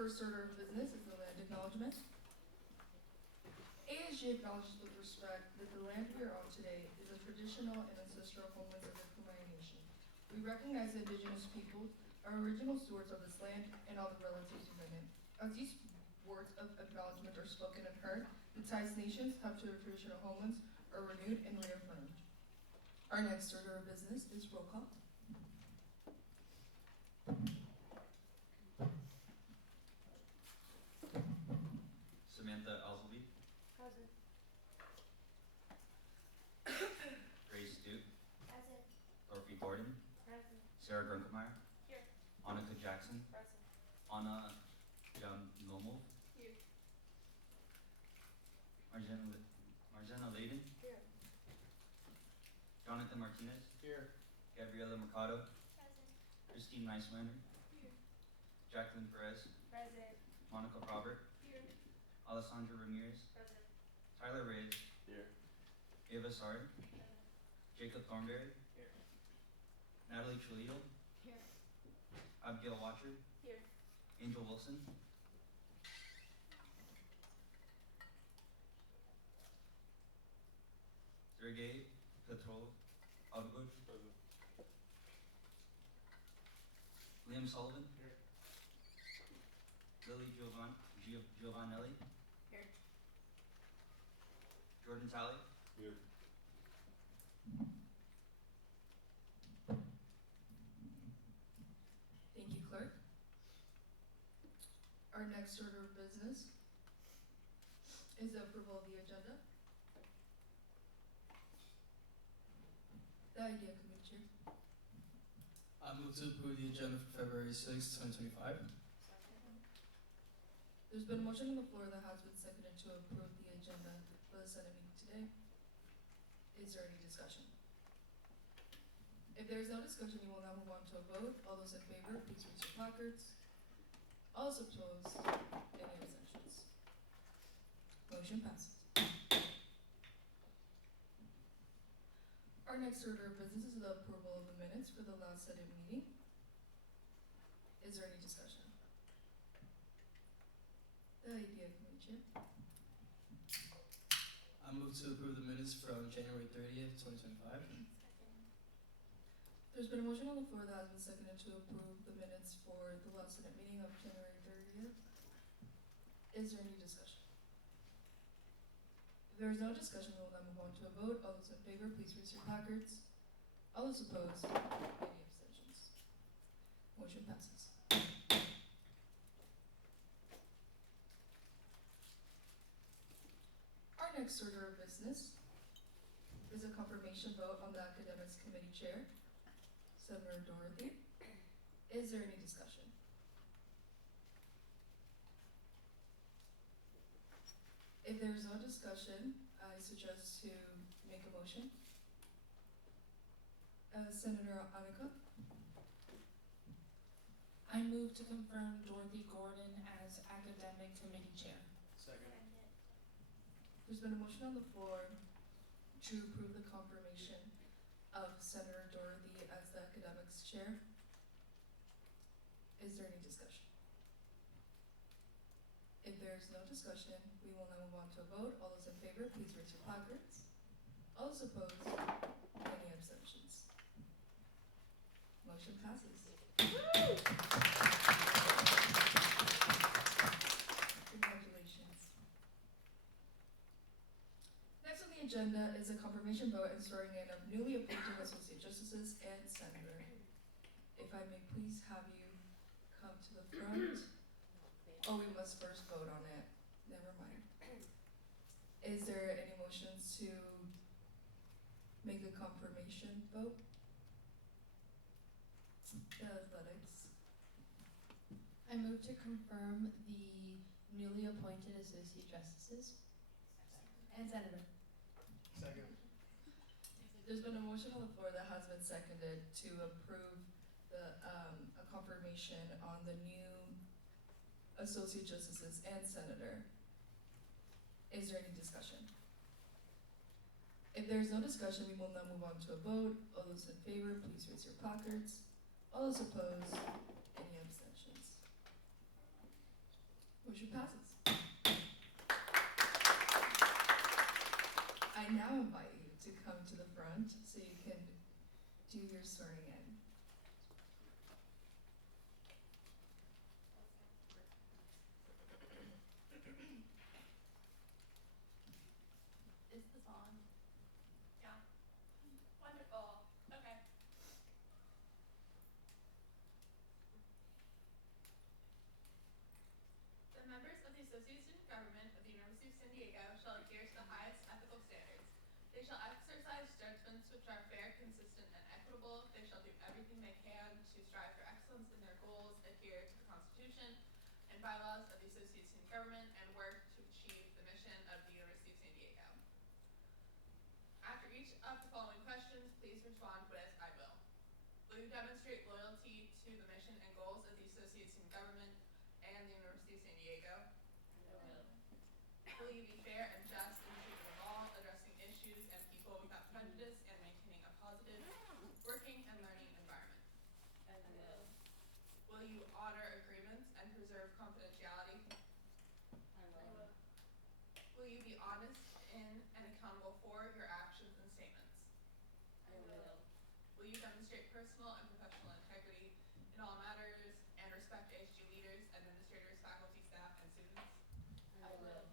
first order of business is the land acknowledgement. ASG acknowledges with respect that the land we are on today is a traditional and ancestral homeland of the Kumeyaay Nation. We recognize the indigenous peoples are original stewards of this land and all the relatives within it. As these words of acknowledgement are spoken and heard, the ties nations have to their traditional homelands are renewed and reaffirmed. Our next order of business is roll call. Samantha Elsleby. Present. Grace Duke. Present. Dorothy Gordon. Present. Sarah Grunkemeyer. Here. Annika Jackson. Present. Anna Jamnomo. Here. Marjana Layden. Here. Jonathan Martinez. Here. Gabriela Mercado. Present. Christine Neiswander. Here. Jacqueline Perez. Present. Monica Robert. Here. Alessandra Ramirez. Present. Tyler Reyes. Here. Ava Sard. Present. Jacob Thornberry. Here. Natalie Trujillo. Here. Abigail Watcher. Here. Angel Wilson. Sergey Petrov Agubush. Present. Liam Sullivan. Here. Lily Giovanelli. Here. Jordan Talley. Here. Thank you, clerk. Our next order of business is the approval of the agenda. The idea committee chair. I move to approve the agenda for February 6, 2025. Second. There's been a motion on the floor that has been seconded to approve the agenda for the Senate meeting today. Is there any discussion? If there is no discussion, we will now move on to a vote. All those in favor, please raise your placards. All those opposed, any abstentions? Motion passes. Our next order of business is the approval of the minutes for the last Senate meeting. Is there any discussion? The idea committee chair. I move to approve the minutes from January 30th, 2025. Second. There's been a motion on the floor that has been seconded to approve the minutes for the last Senate meeting of January 30th. Is there any discussion? If there is no discussion, we will now move on to a vote. All those in favor, please raise your placards. All those opposed, any abstentions? Motion passes. Our next order of business is a confirmation vote on the Academics Committee Chair, Senator Dorothy. Is there any discussion? If there is no discussion, I suggest to make a motion. Senator Annika. I move to confirm Dorothy Gordon as Academic Committee Chair. Second. There's been a motion on the floor to approve the confirmation of Senator Dorothy as the Academics Chair. Is there any discussion? If there is no discussion, we will now move on to a vote. All those in favor, please raise your placards. All those opposed, any abstentions? Motion passes. Congratulations. Next on the agenda is a confirmation vote and swearing in of newly appointed associate justices and senator. If I may please have you come to the front. Oh, we must first vote on it. Never mind. Is there any motions to make a confirmation vote? The athletics. I move to confirm the newly appointed Associate Justices and Senator. Second. There's been a motion on the floor that has been seconded to approve the a confirmation on the new associate justices and senator. Is there any discussion? If there is no discussion, we will now move on to a vote. All those in favor, please raise your placards. All those opposed, any abstentions? Motion passes. I now invite you to come to the front so you can do your swearing in. Is this on? Yeah. Wonderful. Okay. The members of the Associate Student Government of the University of San Diego shall adhere to the highest ethical standards. They shall exercise judgments which are fair, consistent, and equitable. They shall do everything they can to strive for excellence in their goals, adhere to the Constitution and bylaws of the Associate Student Government, and work to achieve the mission of the University of San Diego. After each of the following questions, please respond with "I will." Will you demonstrate loyalty to the mission and goals of the Associate Student Government and the University of San Diego? I will. Will you be fair and just in treatment of all, addressing issues and people without prejudice, and maintaining a positive working and learning environment? I will. Will you honor agreements and preserve confidentiality? I will. Will you be honest in and accountable for your actions and statements? I will. Will you demonstrate personal and professional integrity in all matters and respect ASG leaders, administrators, faculty, staff, and students? I will.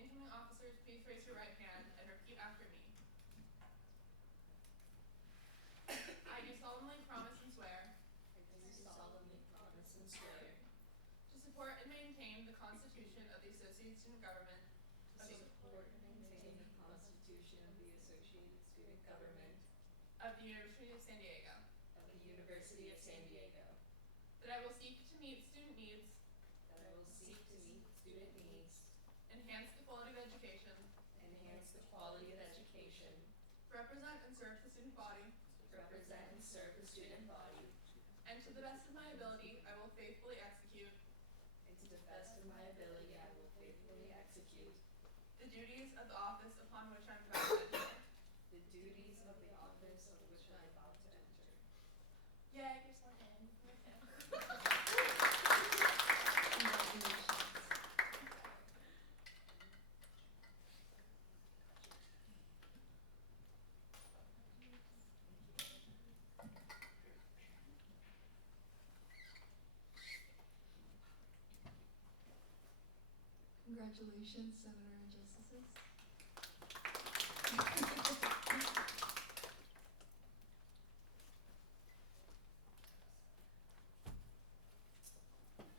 Incoming officers, please raise your right hand and repeat after me. I do solemnly promise and swear I do solemnly promise and swear to support and maintain the Constitution of the Associate Student Government to support and maintain the Constitution of the Associated Student Government of the University of San Diego, of the University of San Diego, that I will seek to meet student needs, that I will seek to meet student needs, enhance the quality of education, enhance the quality of education, represent and serve the student body, represent and serve the student body, and to the best of my ability, I will faithfully execute and to the best of my ability I will faithfully execute the duties of the office upon which I'm about to enter. the duties of the office of which I am about to enter. Yay, you're sworn in. Congratulations. Congratulations, Senator and Justices.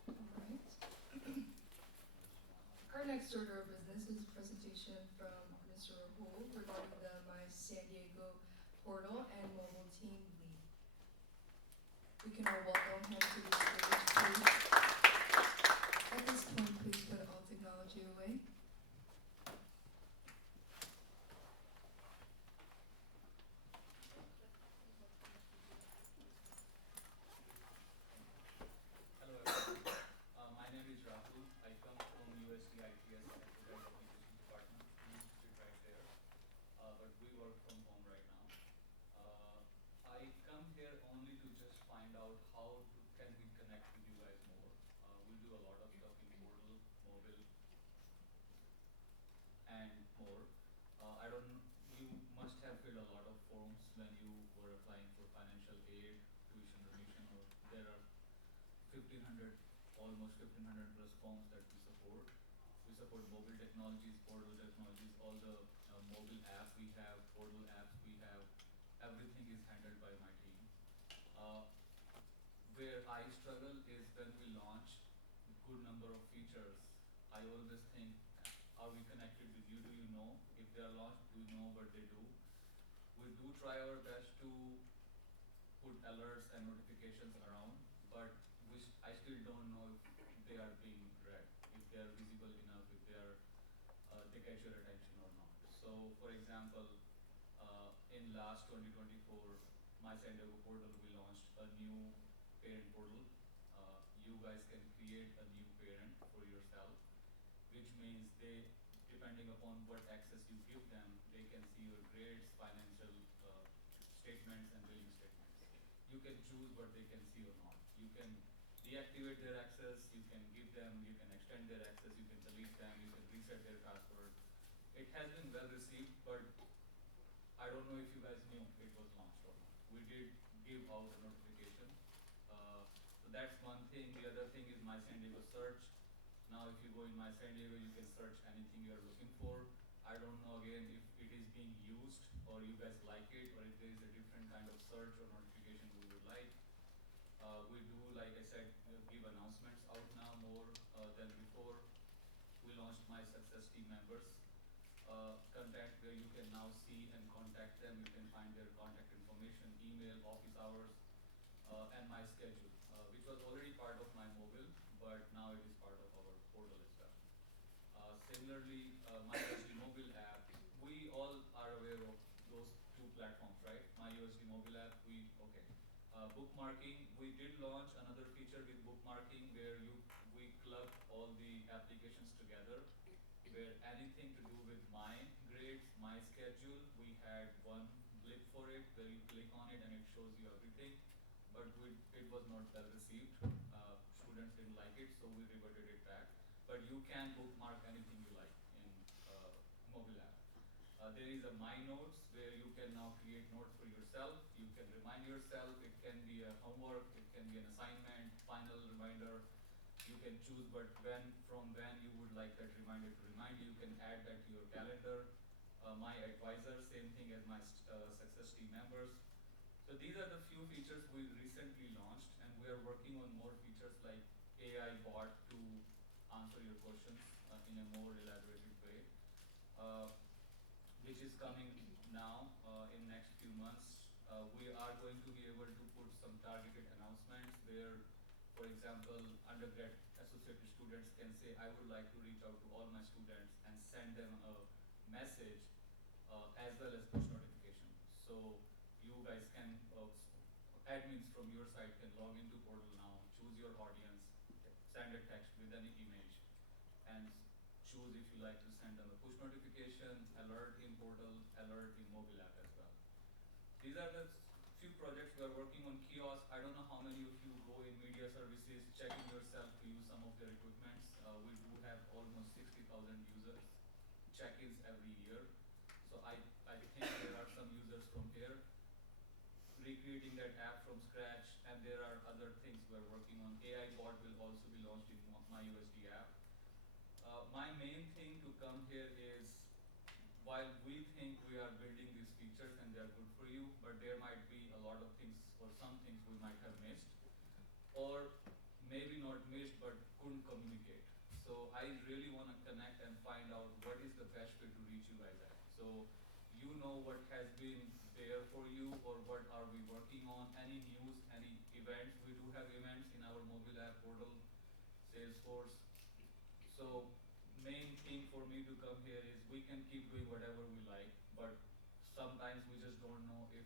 Alright. Our next order of business is a presentation from Mr. Rahul regarding the My San Diego portal and mobile team lead. We can all welcome him to the stage, please. At this point, please put all technology away. Hello everyone. My name is Rahul. I come from USD ITS Enterprise Application Department. We used to sit right there, but we work from home right now. I come here only to just find out can we connect with you guys more. We do a lot of stuff in portal, mobile, and more. I don't. You must have filled a lot of forms when you were applying for financial aid, tuition remission, or there are 1,500, almost 1,500 plus forms that we support. We support mobile technologies, portal technologies, all the mobile app we have, portal apps we have. Everything is handled by my team. Where I struggle is when we launch a good number of features. I always think, are we connected with you? Do you know if they are launched? Do you know what they do? We do try our best to put alerts and notifications around, but I still don't know if they are being read, if they are visible enough, if they catch your attention or not. So, for example, in last 2024, My San Diego portal, we launched a new parent portal. You guys can create a new parent for yourself, which means depending upon what access you give them, they can see your grades, financial statements, and billing statements. You can choose what they can see or not. You can deactivate their access, you can give them, you can extend their access, you can delete them, you can reset their password. It has been well received, but I don't know if you guys knew it was launched or not. We did give out a notification. So that's one thing. The other thing is My San Diego search. Now if you go in My San Diego, you can search anything you're looking for. I don't know again if it is being used or you guys like it, or if there is a different kind of search or notification we would like. We do, like I said, give announcements out now more than before. We launched My Success Team members contact, where you can now see and contact them. You can find their contact information, email, office hours, and my schedule, which was already part of my mobile, but now it is part of our portal as well. Similarly, My USD mobile app, we all are aware of those two platforms, right? My USD mobile app, bookmarking, we did launch another feature with bookmarking where we club all the applications together, where anything to do with my grades, my schedule, we had one blip for it where you click on it and it shows you everything, but it was not well received. Students didn't like it, so we reverted it back. But you can bookmark anything you like in mobile app. There is a My Notes where you can now create notes for yourself. You can remind yourself. It can be a homework. It can be an assignment, final reminder. You can choose from when you would like that reminder to remind you. You can add that to your calendar. My Advisor, same thing as my Success Team members. So these are the few features we recently launched, and we are working on more features like AI bot to answer your questions in a more elaborated way, which is coming now in next few months. We are going to be able to put some targeted announcements where, for example, undergrad associated students can say, I would like to reach out to all my students and send them a message as well as push notification. So you guys can, admins from your side can log into portal now, choose your audience, send a text with any image, and choose if you like to send them a push notification, alert in portal, alert in mobile app as well. These are the few projects we are working on. Kiosk, I don't know how many of you go in media services, checking yourself to use some of their equipments. We do have almost 60,000 users, check-ins every year. So I think there are some users from here recreating that app from scratch, and there are other things we're working on. AI bot will also be launched in my USD app. My main thing to come here is, while we think we are building these features and they're good for you, but there might be a lot of things or some things we might have missed, or maybe not missed but couldn't communicate. So I really want to connect and find out what is the best way to reach you guys at. So you know what has been there for you, or what are we working on, any news, any events. We do have events in our mobile app portal, Salesforce. So main thing for me to come here is we can keep doing whatever we like, but sometimes we just don't know if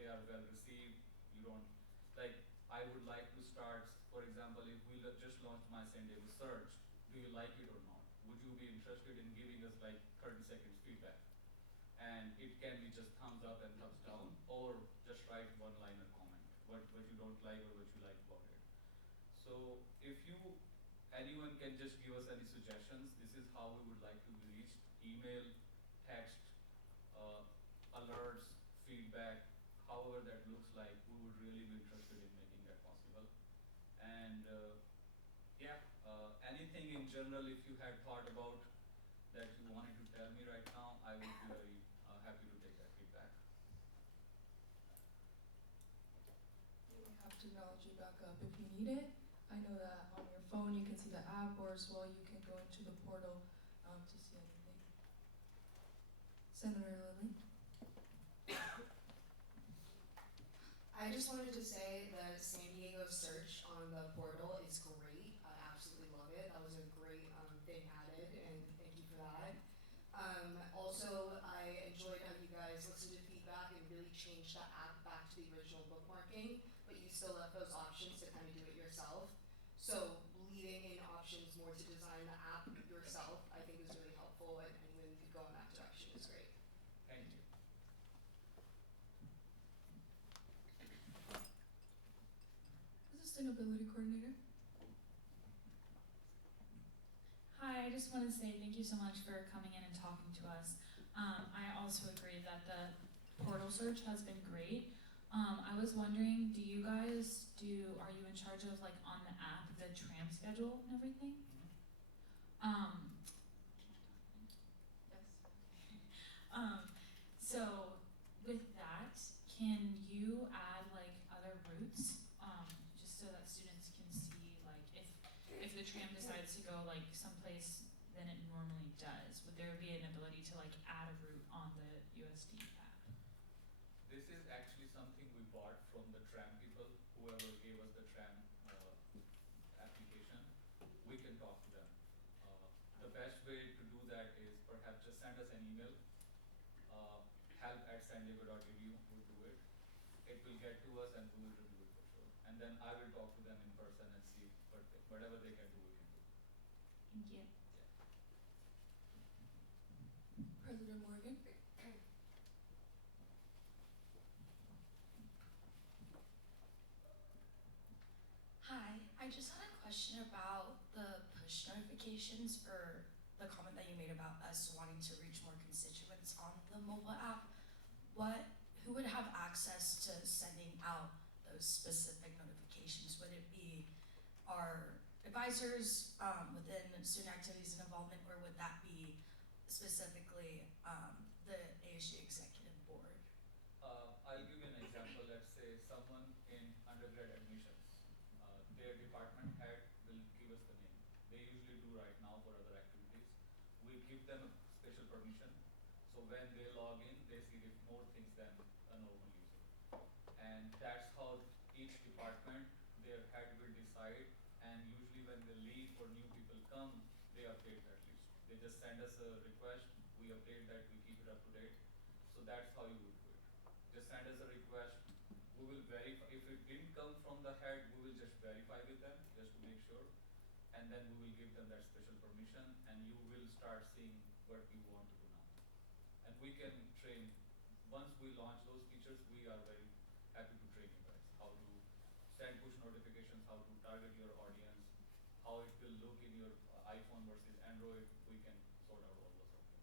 they are well received. You don't, like, I would like to start, for example, if we just launched My San Diego search, do you like it or not? Would you be interested in giving us like 30 seconds feedback? And it can be just thumbs up and thumbs down, or just write one-liner comment, what you don't like or what you like about it. So if anyone can just give us any suggestions, this is how we would like to be reached: email, text, alerts, feedback, however that looks like. We would really be interested in making that possible. And anything in general, if you had thought about that you wanted to tell me right now, I would be very happy to take that feedback. We have technology backup if you need it. I know that on your phone you can see the app, or as well you can go into the portal to see anything. Senator Lilly. I just wanted to say the San Diego search on the portal is great. I absolutely love it. That was a great thing added, and thank you for that. Also, I enjoyed how you guys listened to feedback and really changed the app back to the original bookmarking, but you still left those options to kind of do it yourself. So leaving in options more to design the app yourself, I think is really helpful, and when you go in that direction is great. Thank you. This is Sustainability Coordinator. Hi, I just want to say thank you so much for coming in and talking to us. I also agree that the portal search has been great. I was wondering, are you in charge of like on the app, the tram schedule and everything? Yes. So with that, can you add like other routes, just so that students can see like if the tram decides to go like someplace than it normally does, would there be an ability to like add a route on the USD app? This is actually something we bought from the tram people, whoever gave us the tram application. We can talk to them. The best way to do that is perhaps just send us an email. Help@sandiego.edu would do it. It will get to us and we will review it for sure. And then I will talk to them in person and see whatever they can do, we can do. Thank you. President Morgan. Hi, I just had a question about the push notifications for the comment that you made about us wanting to reach more constituents on the mobile app. Who would have access to sending out those specific notifications? Would it be our advisors within student activities and involvement, or would that be specifically the ASG executive board? I'll give you an example. Let's say someone in undergrad admissions, their department head will give us the name. They usually do right now for other activities. We give them a special permission. So when they log in, they see more things than a normal user. And that's how each department, their head will decide. And usually when they leave or new people come, they update that list. They just send us a request, we update that, we keep it up to date. So that's how you would do it. Just send us a request. We will verify. If it didn't come from the head, we will just verify with them just to make sure. And then we will give them that special permission and you will start seeing what you want to do now. And we can train. Once we launch those features, we are very happy to train you guys. How to send push notifications, how to target your audience, how it will look in your iPhone versus Android. We can sort out all those options.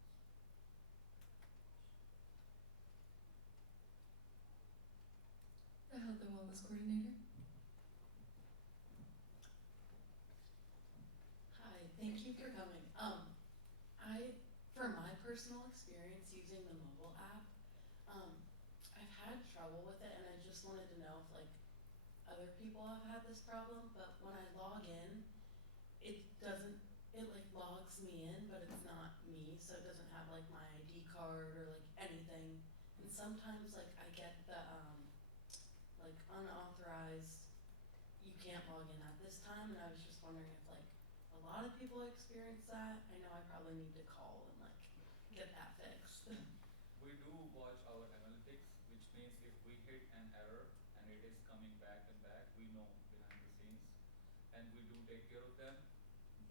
The Health and Wellness Coordinator. Hi, thank you for coming. For my personal experience using the mobile app, I've had trouble with it, and I just wanted to know if like other people have had this problem. But when I log in, it like logs me in, but it's not me, so it doesn't have like my ID card or like anything. And sometimes like I get the like unauthorized, you can't log in at this time, and I was just wondering if like a lot of people experience that. I know I probably need to call and like get that fixed. We do watch our analytics, which means if we hit an error and it is coming back and back, we know behind the scenes and we do take care of them.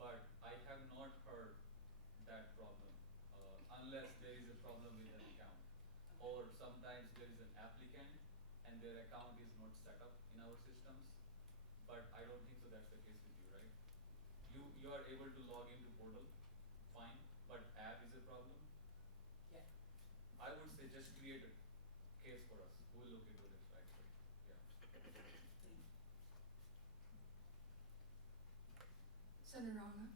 But I have not heard that problem unless there is a problem with an account. Or sometimes there is an applicant and their account is not set up in our systems. But I don't think so that's the case with you, right? You are able to log into portal, fine, but app is a problem. Yeah. I would say just create a case for us. We'll look into this right away. Yeah. Senator Rana.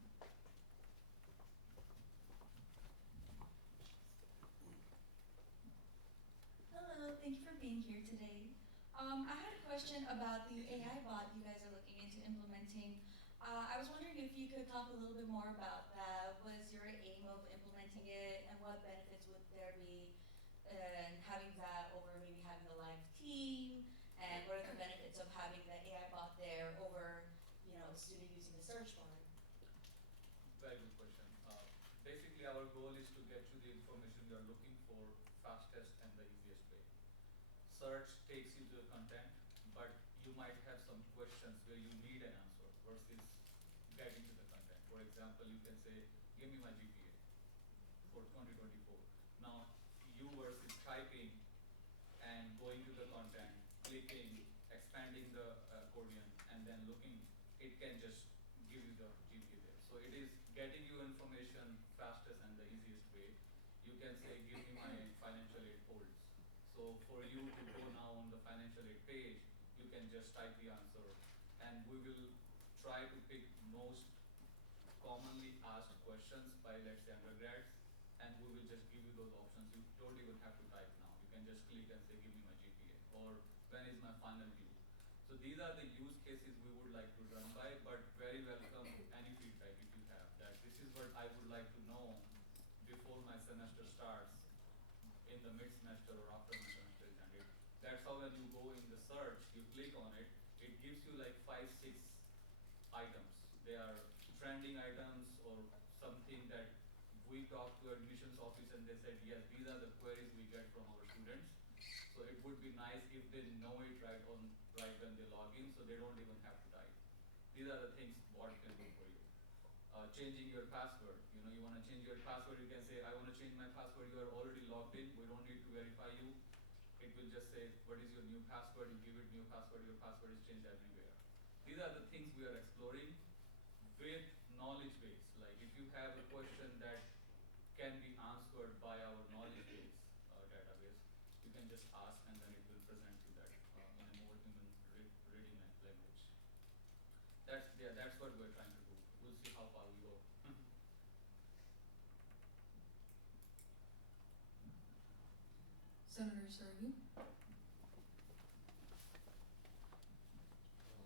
Hello, thank you for being here today. I had a question about the AI bot you guys are looking into implementing. I was wondering if you could talk a little bit more about that. What is your aim of implementing it, and what benefits would there be in having that over maybe having a live team? And what are the benefits of having the AI bot there over, a student using the search bar? Very good question. Basically, our goal is to get you the information you are looking for fastest and the easiest way. Search takes you to the content, but you might have some questions where you need an answer versus getting to the content. For example, you can say, give me my GPA for 2024. Now, you versus typing and going to the content, clicking, expanding the accordion, and and then looking, it can just give you the GPA there. So it is getting you information fastest and the easiest way. You can say, give me my financial aid holds. So for you to go now on the financial aid page, you can just type the answer, and we will try to pick most commonly asked questions by, let's say, undergrads, and we will just give you those options. You don't even have to type now. You can just click and say, give me my GPA, or when is my final due. So these are the use cases we would like to run by, but very welcome any feedback if you have that. This is what I would like to know before my semester starts, in the mid-semester or after my semester is ended. That's how when you go in the search, you click on it, it gives you like 5-6 items. They are trending items or something that we talked to admissions office and they said, yes, these are the queries we get from our students. So it would be nice if they know it right when they log in, so they don't even have to type. These are the things what can do for you. Changing your password. You know, you want to change your password, you can say, I want to change my password. You are already logged in. We don't need to verify you. It will just say, what is your new password? You give it new password. Your password is changed everywhere. These are the things we are exploring with knowledge base. Like if you have a question that can be answered by our knowledge base database, you can just ask and then it will present you that in a more human reading language. That's what we're trying to do. We'll see how far we go. Senator Sergi?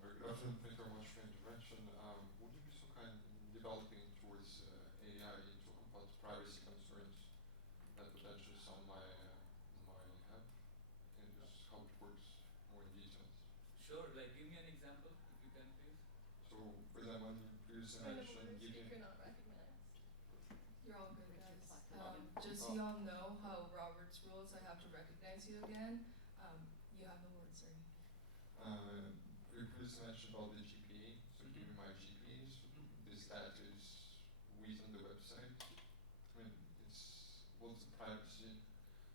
Good afternoon. Thank you very much for your intervention. Would you be so kind in developing towards AI to combat privacy concerns that potentially some might have, and just how it works more in details? Sure. Like, give me an example, if you can, please. So, for example, when you previously mentioned giving. Speaker not recognized. You're all good, guys. Just so y'all know how Robert's rules, I have to recognize you again. You have the word, sir. You previously mentioned about the GPA, so giving my GPAs, this that is within the website. I mean, what's the privacy?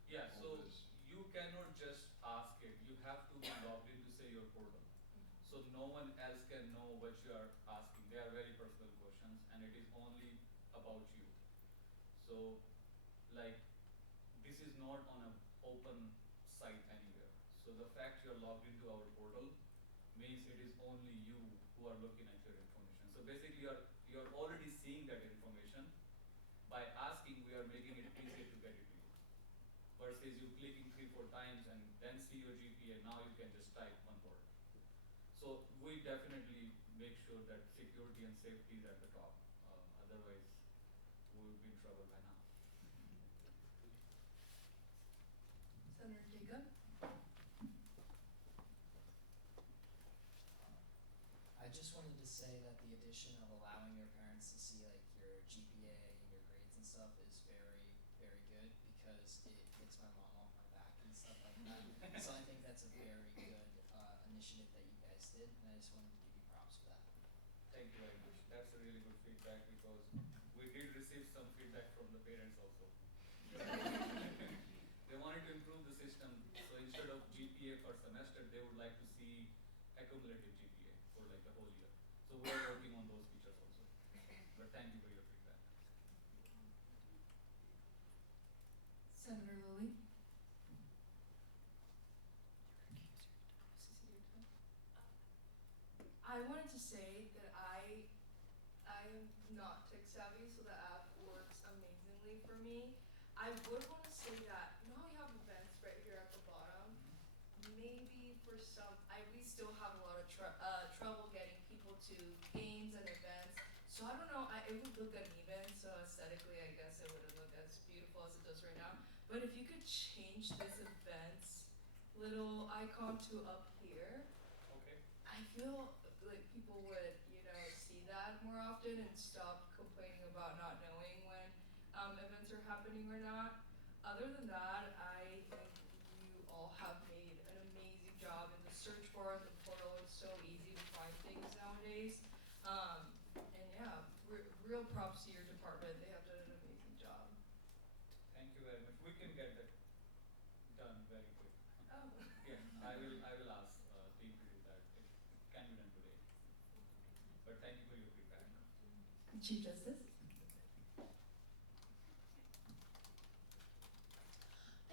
Yeah, of so this? you cannot just ask it. You have to be logged into, say, your portal. So no one else can know what you are asking. They are very personal questions, and it is only about you. So, like, this is not on an open site anywhere. So the fact you're logged into our portal means it is only you who are looking at your information. So basically you're already seeing that information. By asking, we are making it easier to get it to you. Versus you clicking 3-4 times and then see your GPA, now you can just type one word. So we definitely make sure that security and safety is at the top. Otherwise, we would be in trouble by now. Senator Jacob? I just wanted to say that the addition of allowing your parents to see like your GPA and your grades and stuff is very, very good because it gets my mom off my back and stuff like that. So I think that's a very good initiative that you guys did, and I just wanted to give you props for that. Thank you very much. That's a really good feedback because we did receive some feedback from the parents also. They wanted to improve the system, so instead of GPA per semester, they would like to see accumulative GPA for like the whole year. So we are working on those features also. But thank you for your feedback. Senator Lilly? I wanted to say that I'm not tech savvy, so the app works amazingly for me. I would want to say that, you know how you have events right here at the bottom? Maybe for some, we still have a lot of trouble getting people to games and events. So I don't know, it would look uneven, so aesthetically I guess it wouldn't look as beautiful as it does right now. But if you could change this events little icon to up here, Okay. I feel like people would, see that more often and stop complaining about not knowing when events are happening or not. Other than that, I think you all have made an amazing job in the search bar and the portal. It's so easy to find things nowadays. And yeah, real props to your department. They have done an amazing job. Thank you very much. We can get that done very quick. Oh. Yeah, I will ask team to do that. It can be done today. Chief Justice.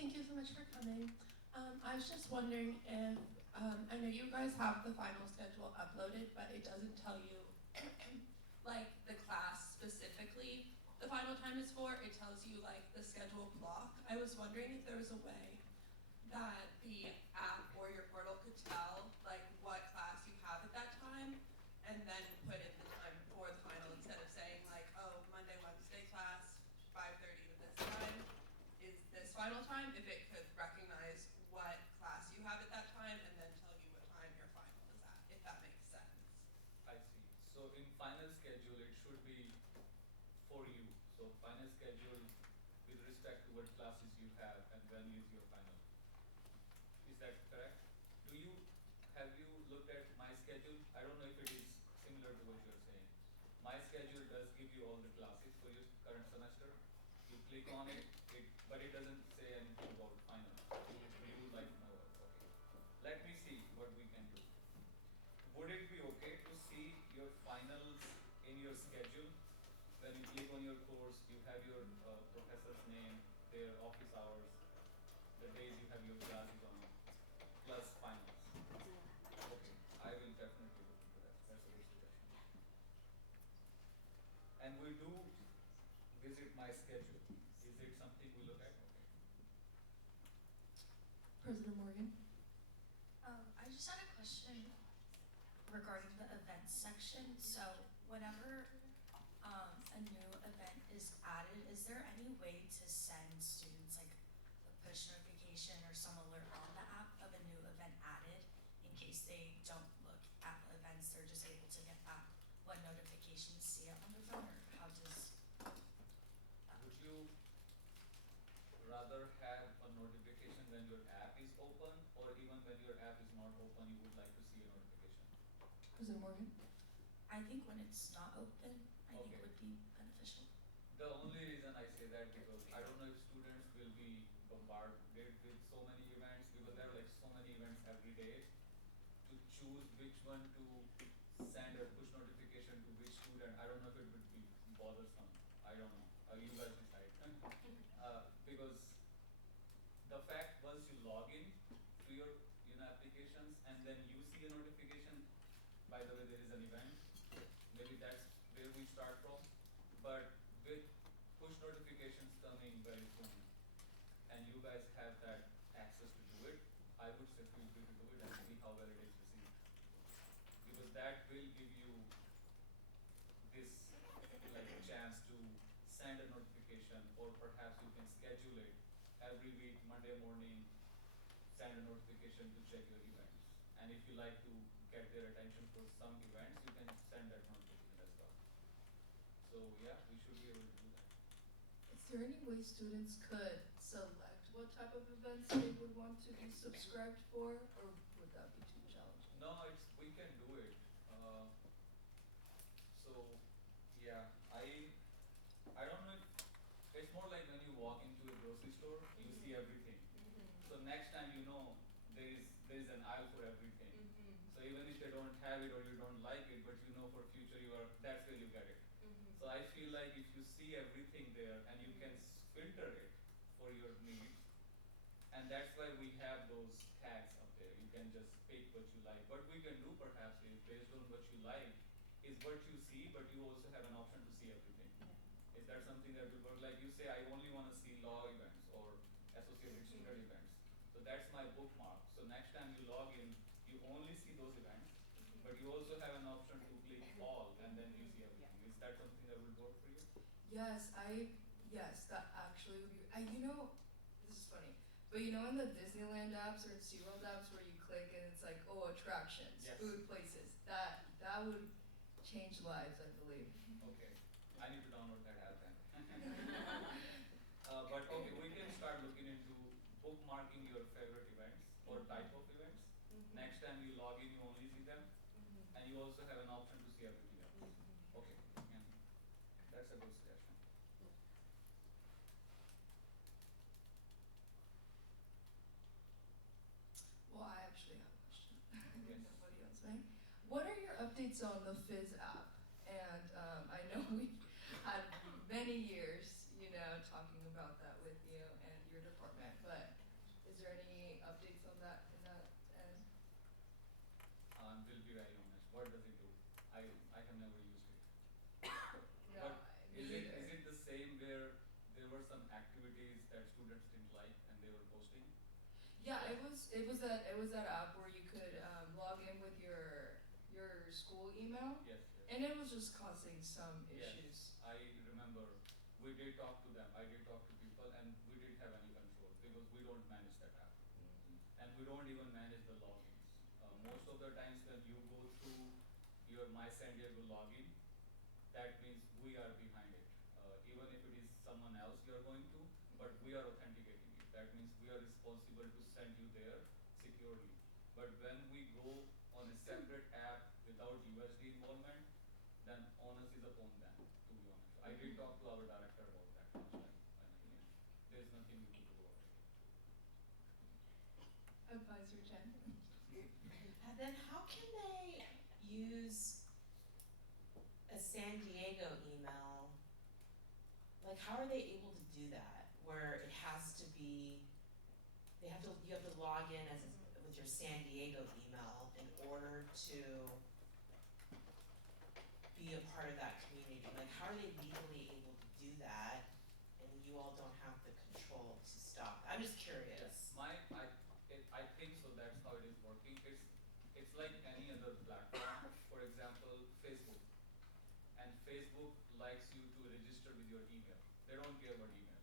Thank you so much for coming. I was just wondering if, I know you guys have the final schedule uploaded, but it doesn't tell you like the class specifically the final time is for. It tells you like the schedule block. I was wondering if there was a way that the app or your portal could tell like what class you have at that time and then put in the time for the final instead of saying like, oh, Monday, Wednesday class, 5:30 to this time is this final time, if it could recognize what class you have at that time and then tell you what time your final is at, if that makes sense. I see. So in final schedule, it should be for you. So final schedule with respect to what classes you have and when is your final. Is that correct? Have you looked at my schedule? I don't know if it is similar to what you're saying. My schedule does give you all the classes for your current semester. You click on it, but it doesn't say anything about final. You would like to know it. Okay. Let me see what we can do. Would it be okay to see your finals in your schedule? When you click on your course, you have your professor's name, their office hours, the days you have your classes on, plus finals. Okay, I will definitely look into that. That's a good suggestion. And we do visit my schedule. Is it something we look at? Okay. President Morgan. I just had a question regarding the events section. So whenever a new event is added, is there any way to send students like a push notification or some alert on the app of a new event added in case they don't look at the events, they're just able to get that one notification to see it on their phone, or how does Would you rather have a notification when your app is open, or even when your app is not open, you would like to see a notification? President Morgan. I think when it's not open, I think Okay. it would be beneficial. The only reason I say that because I don't know if students will be bombarded with so many events, because there are like so many events every day. To choose which one to send a push notification to which student, I don't know if it would be bothersome. I don't know. You guys decide. Because the fact once you log in to your applications and then you see a notification, by the way there is an event, maybe that's where we start from. But with push notifications coming very soon and you guys have that access to do it, I would say feel free to do it and see how well it is received. Because that will give you this like chance to send a notification, or perhaps you can schedule it every week, Monday morning, send a notification to check your events. And if you like to get their attention for some events, you can send that notification as well. So yeah, we should be able to do that. Is there any way students could select what type of events they would want to be subscribed for, or would that be too challenging? No, we can do it. So yeah, I don't know if it's more like when you walk into a grocery store, you see everything. So next time there is an aisle for everything. So even if they don't have it or you don't like it, but for future that's where you get it. So I feel like if you see everything there and you can filter it for your needs, and that's why we have those tags up there. You can just pick what you like. What we can do perhaps is based on what you like is what you see, but you also have an option to see everything. Is that something that will work? Like you say, I only want to see law events or associated children events. So that's my bookmark. So next time you log in, you only see those events, but you also have an option to click all and then you see everything. Is that something that will work for you? Yes, that actually would be, this is funny, but in the Disneyland apps or SeaWorld apps where you click and it's like, oh, attractions, Yes. food places, that would change lives, I believe. Okay, I need to download that app then. But okay, we can start looking into bookmarking your favorite events or type of events. Next time you log in, you only see them, and you also have an option to see everything else. Okay, yeah. That's a good suggestion. Well, I actually have a question. Yes. Nobody else may. What are your updates on the Fizz app? And I know what does it do? I have never used it. No, But me is either. it the same where there were some activities that students didn't like and they were posting? Yeah, it was that app where you could log in with your school email, Yes, yes. and it was just causing some Yes, issues. I remember we did talk to them. I did talk to people, and we didn't have any control because we don't manage that app, and we don't even manage the logins. Most of the times when you go through your My San Diego login, that means we are behind it. Even if it is someone else you are going to, but we are authenticating it. That means we are responsible to send you there securely. But when we go on a separate app without USD involvement, then onus is upon them, to be honest. I did talk to our director about that last time, and there's nothing we could do about it. Advisor Jen. And then how can they use a San Diego email? Like, how are they able to do that? Where it has to be, you have to log in with your San Diego email in order to be a part of that community. Like, how are they legally able to do that? And you all don't have the control to stop. I'm just curious. I think so. That's how it is working. It's like any other platform. For example, Facebook, and Facebook likes you to register with your email. They don't care what email.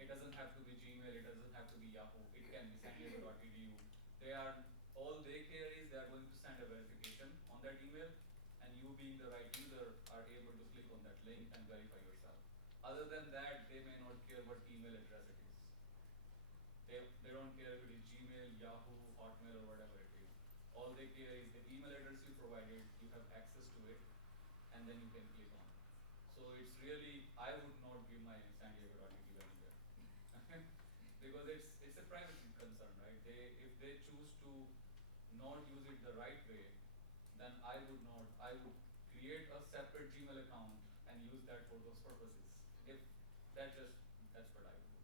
It doesn't have to be Gmail. It doesn't have to be Yahoo. It can be San Diego.edu. All they care is they are going to send a verification on that email, and you being the right user are able to click on that link and verify yourself. Other than that, they may not care what email address it is. They don't care if it is Gmail, Yahoo, Hotmail, or whatever it is. All they care is the email address you provided, you have access to it, and then you can click on it. So it's really, I would not give my San Diego.edu anywhere. Because it's a privacy concern, right? If they choose to not use it the right way, then I would create a separate Gmail account and use that for those purposes. If that's what I would do.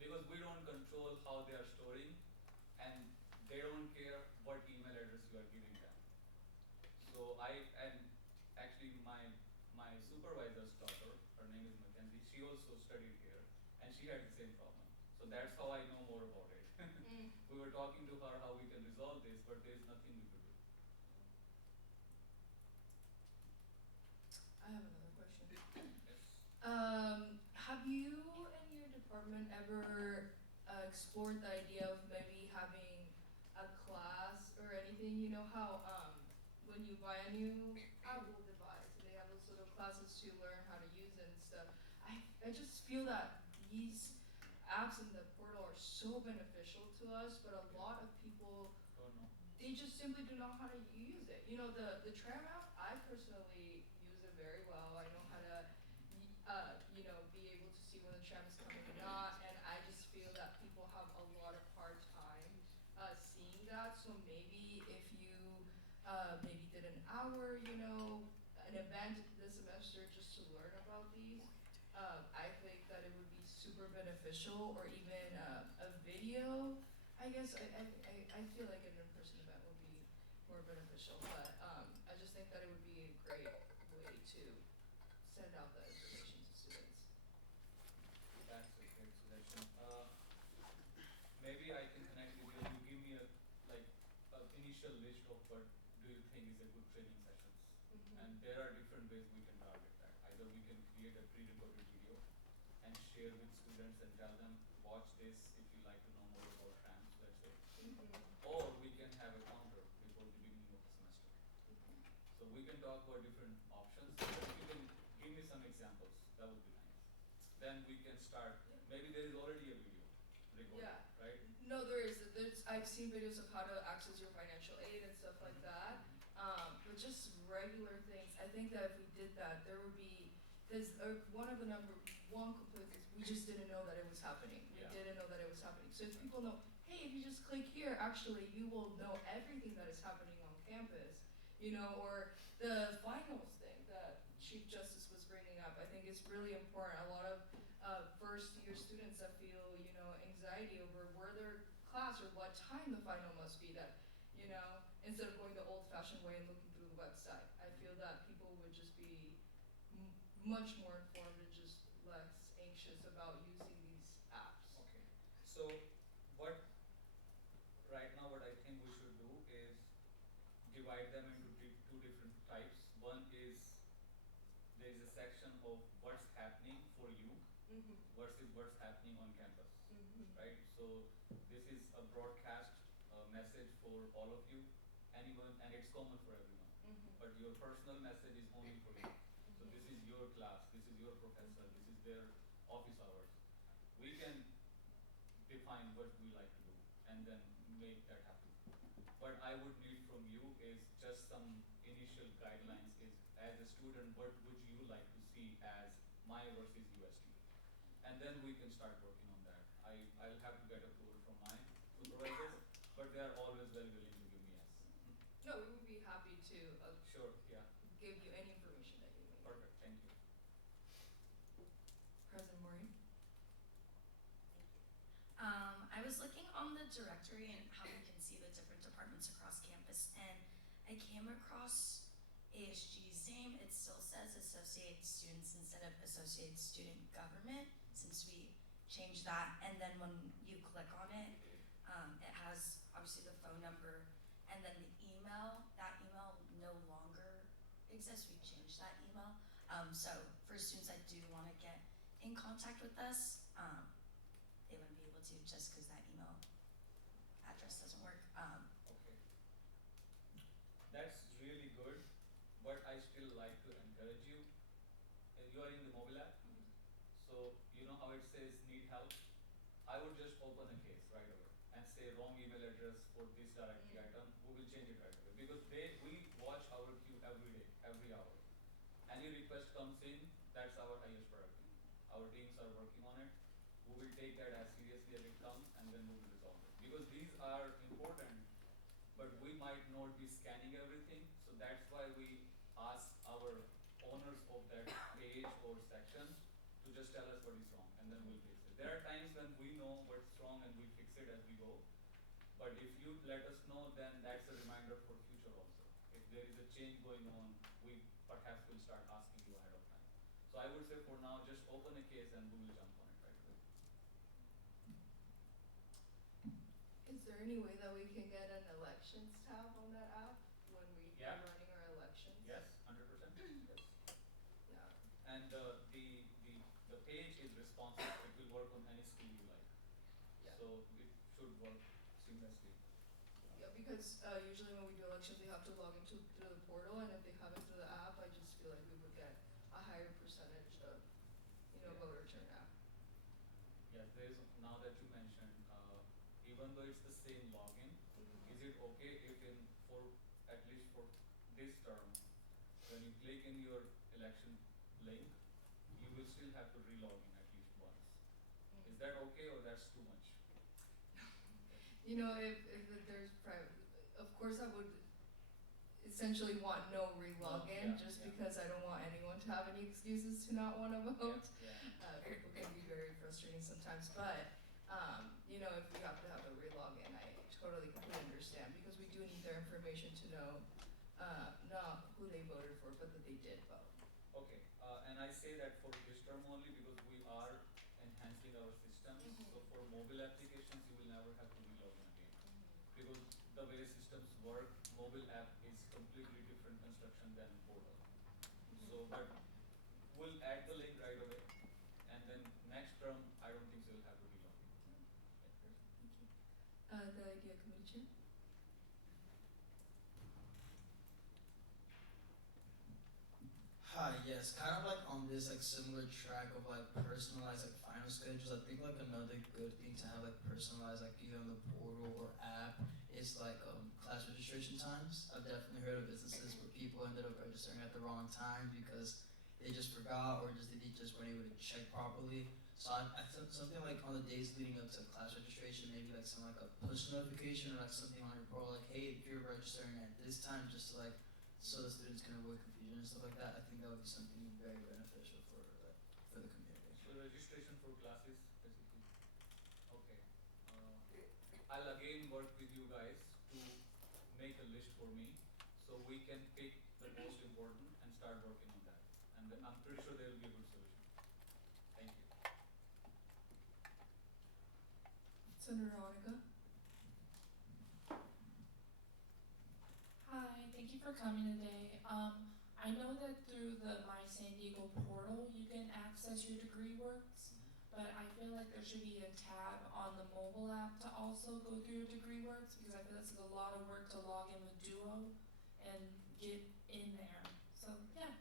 Because we don't control how they are storing, and they don't care what email address you are giving them. So and actually my supervisor's daughter, her name is Mackenzie, she also studied here, and she had the same problem. So that's how I know more about it. We were talking to her how we can resolve this, but there's nothing we could do. I have another question. Yes. Have you in your department ever explored the idea of maybe having a class or anything? You know how when you buy a new Apple device, they have those little classes to learn how to use it and stuff. I just feel that these apps in the portal are so beneficial to us, but a lot of people, Don't know. they just simply do not know how to use it. You know, the tram app, I personally use it very well. I know how to, be able to see when the tram is coming or not, and I just feel that people have a lot of hard time seeing that. So maybe if you maybe did an hour, an event this semester just to learn about these, I think that it would be super beneficial, or even a video. I guess I feel like an in-person event would be more beneficial, but I just think that it would be a great way to send out the information to students. That's a great suggestion. Maybe I can connect with you. You give me a initial list of what do you think is a good training sessions, and there are different ways we can target that. Either we can create a pre-recorded video and share with students and tell them watch this if you like to know more about trams, let's say, or we can have a counter before the beginning of the semester. So we can talk about different options. If you can give me some examples, that would be nice. Then we can start. Maybe there is already a video recorded, Yeah. right? No, I've seen videos of how to access your financial aid and stuff like that. But just regular things. I think that if we did that, one of the number one complaints is we just didn't know that it was happening. We Yeah. didn't know that it was happening. So if people know, hey, if you just click here, actually you will know everything that is happening on campus. Or the finals thing that Chief Justice was bringing up. I think it's really important. A lot of first year students that feel, anxiety over where their class or what time the final must be, that, instead of going the old-fashioned way and looking through the website. I feel that people would just be much more informed and just less anxious about using these apps. Okay. So what right now what I think we should do is divide them into two different types. One is there is a section of what's happening for you versus what's happening on campus, right? So this is a broadcast message for all of you, anyone, and it's common for everyone. But your personal message is only for you. So this is your class, this is your professor, this is their office hours. We can define what we like to do and then make that happen. What I would need from you is just some initial guidelines is as a student, what would you like to see as my versus US student? And then we can start working on that. I'll have to get approval from my supervisors, but they are always very willing to give me yes. No, we would be happy to Sure, yeah, give you any information that you need. perfect, thank you. President Maureen? I was looking on the directory and how you can see the different departments across campus, and I came across ASG's name. It still says Associate Students instead of Associate Student Government, since we changed that. And then when you click on it, it has obviously the phone number, and then the email. That email no longer exists. We changed that email. So for students that do want to get in contact with us, they wouldn't be able to just because that email address doesn't work. Okay. That's really good, but I still like to encourage you. You are in the mobile app, so you know how it says need help? I would just open a case right away and say wrong email address for this directory item. We will change it right away because we watch our queue every day, every hour. Any request comes in, that's our highest priority. Our teams are working on it. We will take that as seriously as it comes and then we will resolve it. Because these are important, but we might not be scanning everything. So that's why we ask our owners of that page or section to just tell us what is wrong and then we'll fix it. There are times when we know what's wrong and we fix it as we go. But if you let us know, then that's a reminder for future also. If there is a change going on, we perhaps will start asking you ahead of time. So I would say for now, just open a case and we will jump on it right away. Is there any way that we can get an elections tab on that app when we Yeah. are running our elections? Yes, 100%. Yes. Yeah. And the page is responsive. It will work on any skill you like. Yeah. So it should work seamlessly. Yeah, because usually when we do elections, they have to log into through the portal, and if they have it through the app, I just feel like we would get a higher percentage of, Yeah. voter turnout. Yes, there is, now that you mentioned, even though it's the same login, is it okay if at least for this term, when you click in your election link, you will still have to re-log in at least once. Is that okay or that's too much? If there's private, of course I would essentially want no re-login, Yeah, just yeah. because I don't want anyone to have any excuses to not want to vote. Yeah. People can be very frustrating sometimes, but if we have to have a re-login, I totally completely understand, because we do need their information to know not who they voted for, but that they did vote. Okay, and I say that for this term only because we are enhancing our systems. So for mobile applications, you will never have to re-log in again. Because the way systems work, mobile app is completely different construction than portal. So, but we'll add the link right away, and then next term, I don't think so you'll have to re-log in. Thank you. The idea committee chair? Hi, yes, kind of like on this like similar track of like personalized like final schedules. I think like another good thing to have like personalized like either on the portal or app is like class registration times. I've definitely heard of businesses where people ended up registering at the wrong time because they just forgot or just they just weren't able to check properly. So I thought something like on the days leading up to class registration, maybe like some like a push notification or like something on your portal like, hey, if you're registering at this time, just to like so the students can avoid confusion and stuff like that. I think that would be something very beneficial for the community. So registration for classes, basically. Okay. I'll again work with you guys to make a list for me so we can pick the most important and start working on that. And I'm pretty sure there will be a good solution. Thank you. Senator Monica? Hi, thank you for coming today. I know that through the My San Diego portal, you can access your degree works, but I feel like there should be a tab on the mobile app to also go through your degree works, because I feel that's a lot of work to log in with Duo and get in there. So, yeah.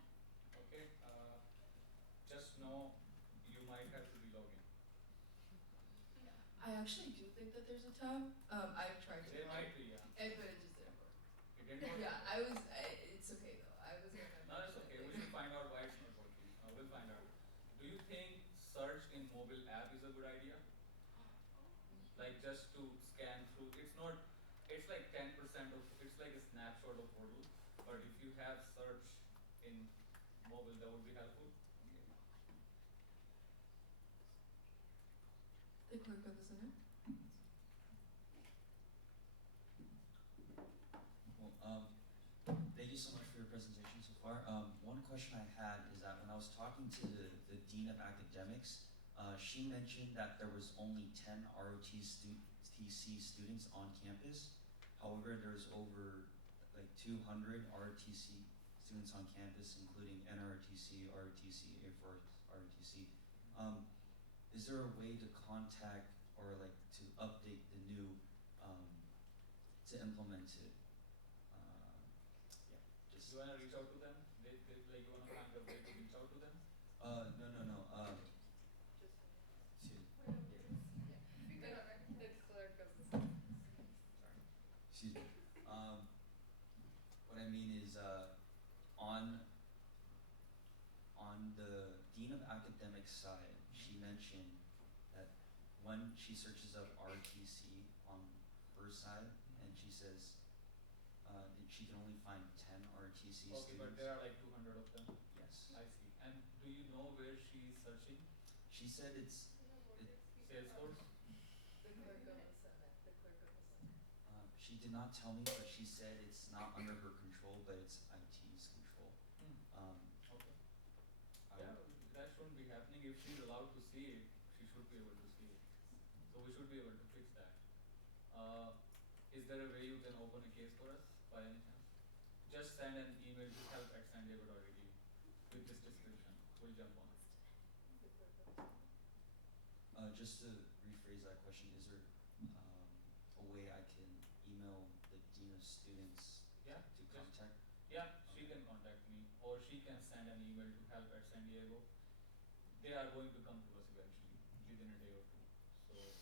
Okay, just know you might have to re-log in. I actually do think that there's a tab. I've tried to. There might be, yeah. But it just didn't work. It didn't work? Yeah, it's okay though. I was gonna No, it's okay. We should find out why it's not working. We'll find out. Do you think search in mobile app is a good idea? Like just to scan through. It's not. It's like 10% of. It's like a snapshot of portal. But if you have search in mobile, that would be helpful. Okay. The clerk of the Senate. Well, thank you so much for your presentation so far. One question I had is that when I was talking to the Dean of Academics, she mentioned that there was only 10 ROTC students on campus. However, there's over like 200 ROTC students on campus, including NROTC, ROTC, A4 ROTC. Is there a way to contact or like to update the new, to implement it? You wanna reach out to them? Like you wanna find a way to reach out to them? No. Excuse me. What I mean is, on the Dean of Academics side, she mentioned that when she searches up RTC on her side, and she says that she can only find 10 RTC Okay, students. but there are like 200 of them. Yes. I see. And do you know where she is searching? She said it's. Salesforce? The clerk of the Senate. The clerk of the Senate. She did not tell me, but she said it's not under her control, but it's IT's control. Okay. Yeah, that shouldn't be happening. If she's allowed to see it, she should be able to see it. So we should be able to fix that. Is there a way you can open a case for us by any chance? Just send an email to help@sandiego.edu with this description. We'll jump on it. Just to rephrase that question, is there a way I can email the Dean of Students Yeah, to contact? Yeah, she can contact me, or she can send an email to help@sandiego. They are going to come to us eventually, within a day or two. So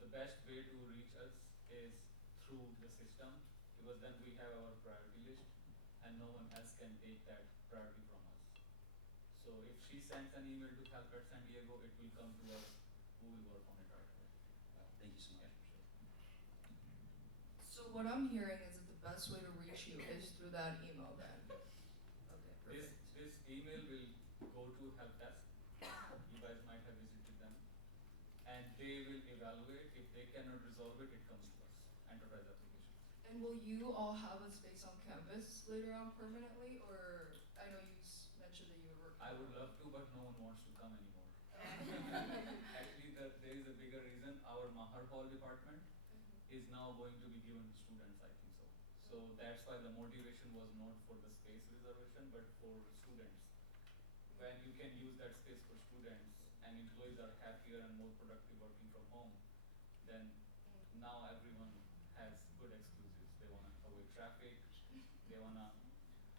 the best way to reach us is through the system, because then we have our priority list and no one else can take that priority from us. So if she sends an email to help@sandiego, it will come to us. We will work on it right away. Thank you so much. Yeah, sure. So what I'm hearing is that the best way to reach you is through that email then. Okay, perfect. This email will go to help desk. You guys might have visited them. And they will evaluate. If they cannot resolve it, it comes to us, enterprise applications. And will you all have a space on campus later on permanently, or I know you mentioned that you would work. I would love to, but no one wants to come anymore. Actually, there is a bigger reason. Our Mahar Hall department is now going to be given to students, I think so. So that's why the motivation was not for the space reservation, but for students. When you can use that space for students and employees are happier and more productive working from home, then now everyone has good excuses. They want to avoid traffic, they want to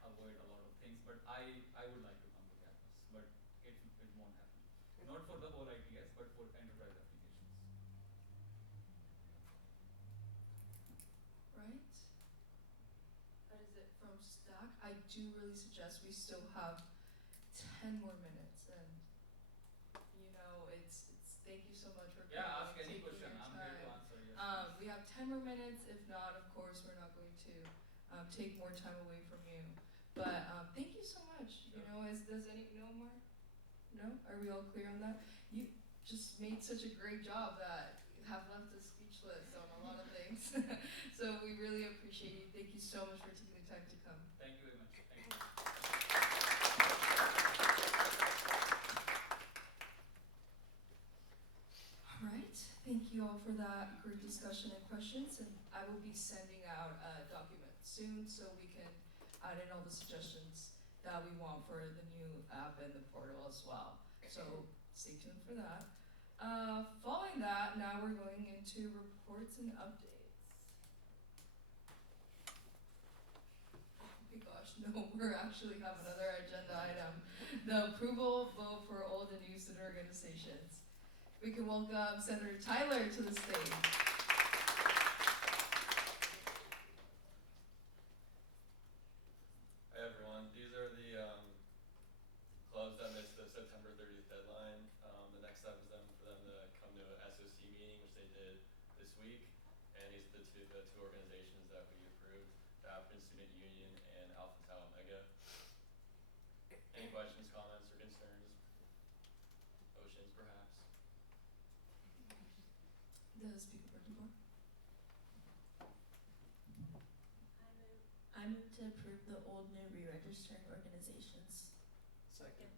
avoid a lot of things, but I would like to come to campus, but it won't happen. Not for the whole ITS, but for enterprise applications. Right? That is it from stack. I do really suggest we still have 10 more minutes, and it's thank you so much for coming. Yeah, ask and any taking question. your I'm here to time. answer. Yes. We have 10 more minutes. If not, of course, we're not going to take more time away from you. But thank you so much. Sure. Does no more? No? Are we all clear on that? You just made such a great job that have left us speechless on a lot of things. So we really appreciate you. Thank you so much for taking the time to come. Thank you very much. Thank you. All right, thank you all for that great discussion and questions, and I will be sending out a document soon so we can add in all the suggestions that we want for the new app and the portal as well. So stay tuned for that. Following that, now we're going into reports and updates. Oh my gosh, no, we actually have another agenda item. The approval vote for old and new student organizations. We can welcome Senator Tyler to the stage. Hi everyone, these are the clubs that missed the September 30th deadline. The next step is for them to come to an SOC meeting, which they did this week. And these are the two organizations that we approved, the African Student Union and Alpha Tau Omega. Any questions, comments, or concerns? Motions, perhaps? The speaker pro tempore. I move to approve the old new re-registering organizations. Second.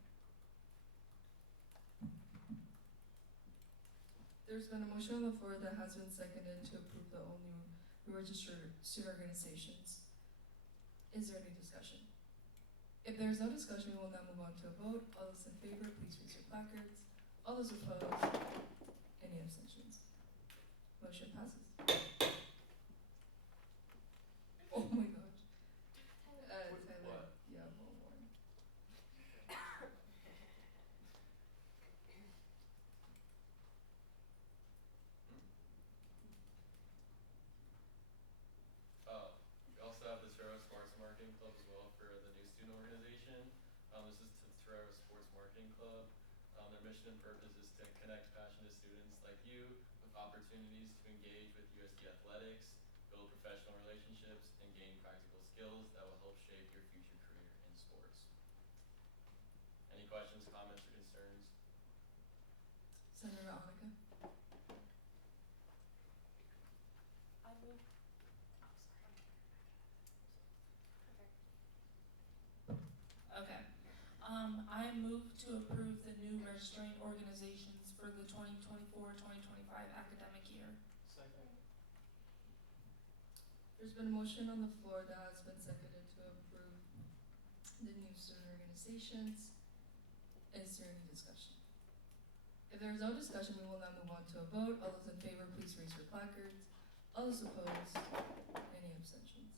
There's been a motion on the floor that has been seconded to approve the all new registered student organizations. Is there any discussion? If there is no discussion, we will now move on to a vote. All those in favor, please raise your placards. All those opposed, any abstentions? Motion passes. Oh my gosh. Tyler, What? you have one more. Oh, we also have the Torero Sports Marketing Club as well for the new student organization. This is the Torero Sports Marketing Club. Their mission and purpose is to connect passionate students like you with opportunities to engage with USD athletics, build professional relationships, and gain practical skills that will help shape your future career in sports. Any questions, comments, or concerns? Senator Onica. I move. Okay. I move to approve the new registering organizations for the 2024-2025 academic year. Second. There's been a motion on the floor that has been seconded to approve the new student organizations. Is there any discussion? If there is no discussion, we will now move on to a vote. All those in favor, please raise your placards. All those opposed, any abstentions?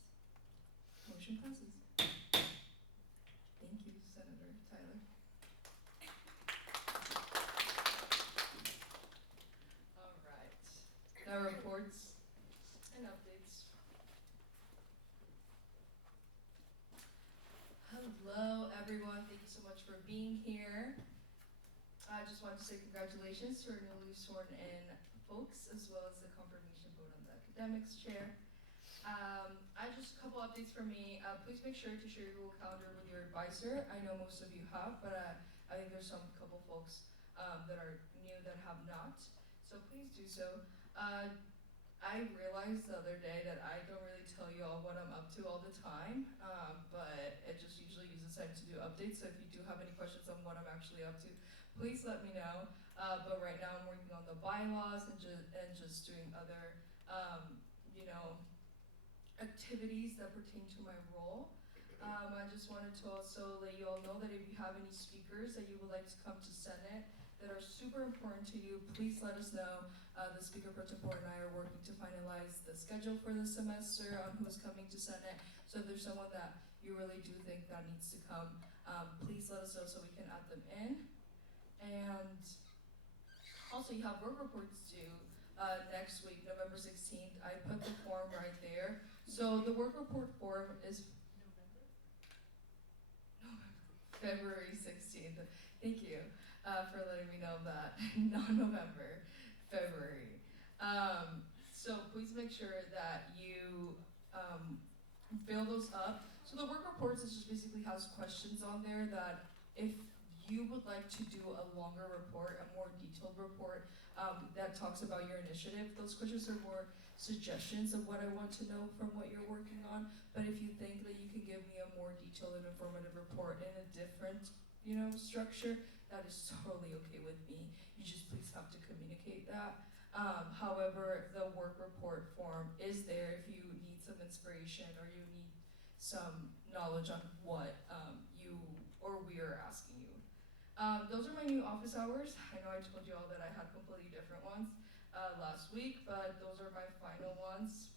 Motion passes. Thank you, Senator Tyler. All right. Now reports and updates. Hello, everyone. Thank you so much for being here. I just want to say congratulations to our newly sworn in folks, as well as the confirmation vote on the academics chair. Just a couple updates from me. Please make sure to share your Google Calendar with your advisor. I know most of you have, but I think there's some couple folks that are new that have not. So please do so. I realized the other day that I don't really tell you all what I'm up to all the time, but it just usually uses time to do updates. So if you do have any questions on what I'm actually up to, please let me know. But right now I'm working on the bylaws and just doing other, activities that pertain to my role. I just wanted to also let you all know that if you have any speakers that you would like to come to Senate that are super important to you, please let us know. The Speaker Pro Tempore and I are working to finalize the schedule for the semester on who's coming to Senate. So if there's someone that you really do think that needs to come, please let us know so we can add them in. And also you have work reports due next week, November 16th. I put the form right there. So the work report form is February 16th. Thank you for letting me know that. Not November, February. So please make sure that you fill those up. So the work reports is just basically has questions on there that if you would like to do a longer report, a more detailed report, that talks about your initiative. Those questions are more suggestions of what I want to know from what you're working on. But if you think that you can give me a more detailed and informative report in a different, structure, that is totally okay with me. You just please have to communicate that. However, the work report form is there if you need some inspiration or you need some knowledge on what you or we are asking you. Those are my new office hours. I know I told you all that I had completely different ones last week, but those are my final ones.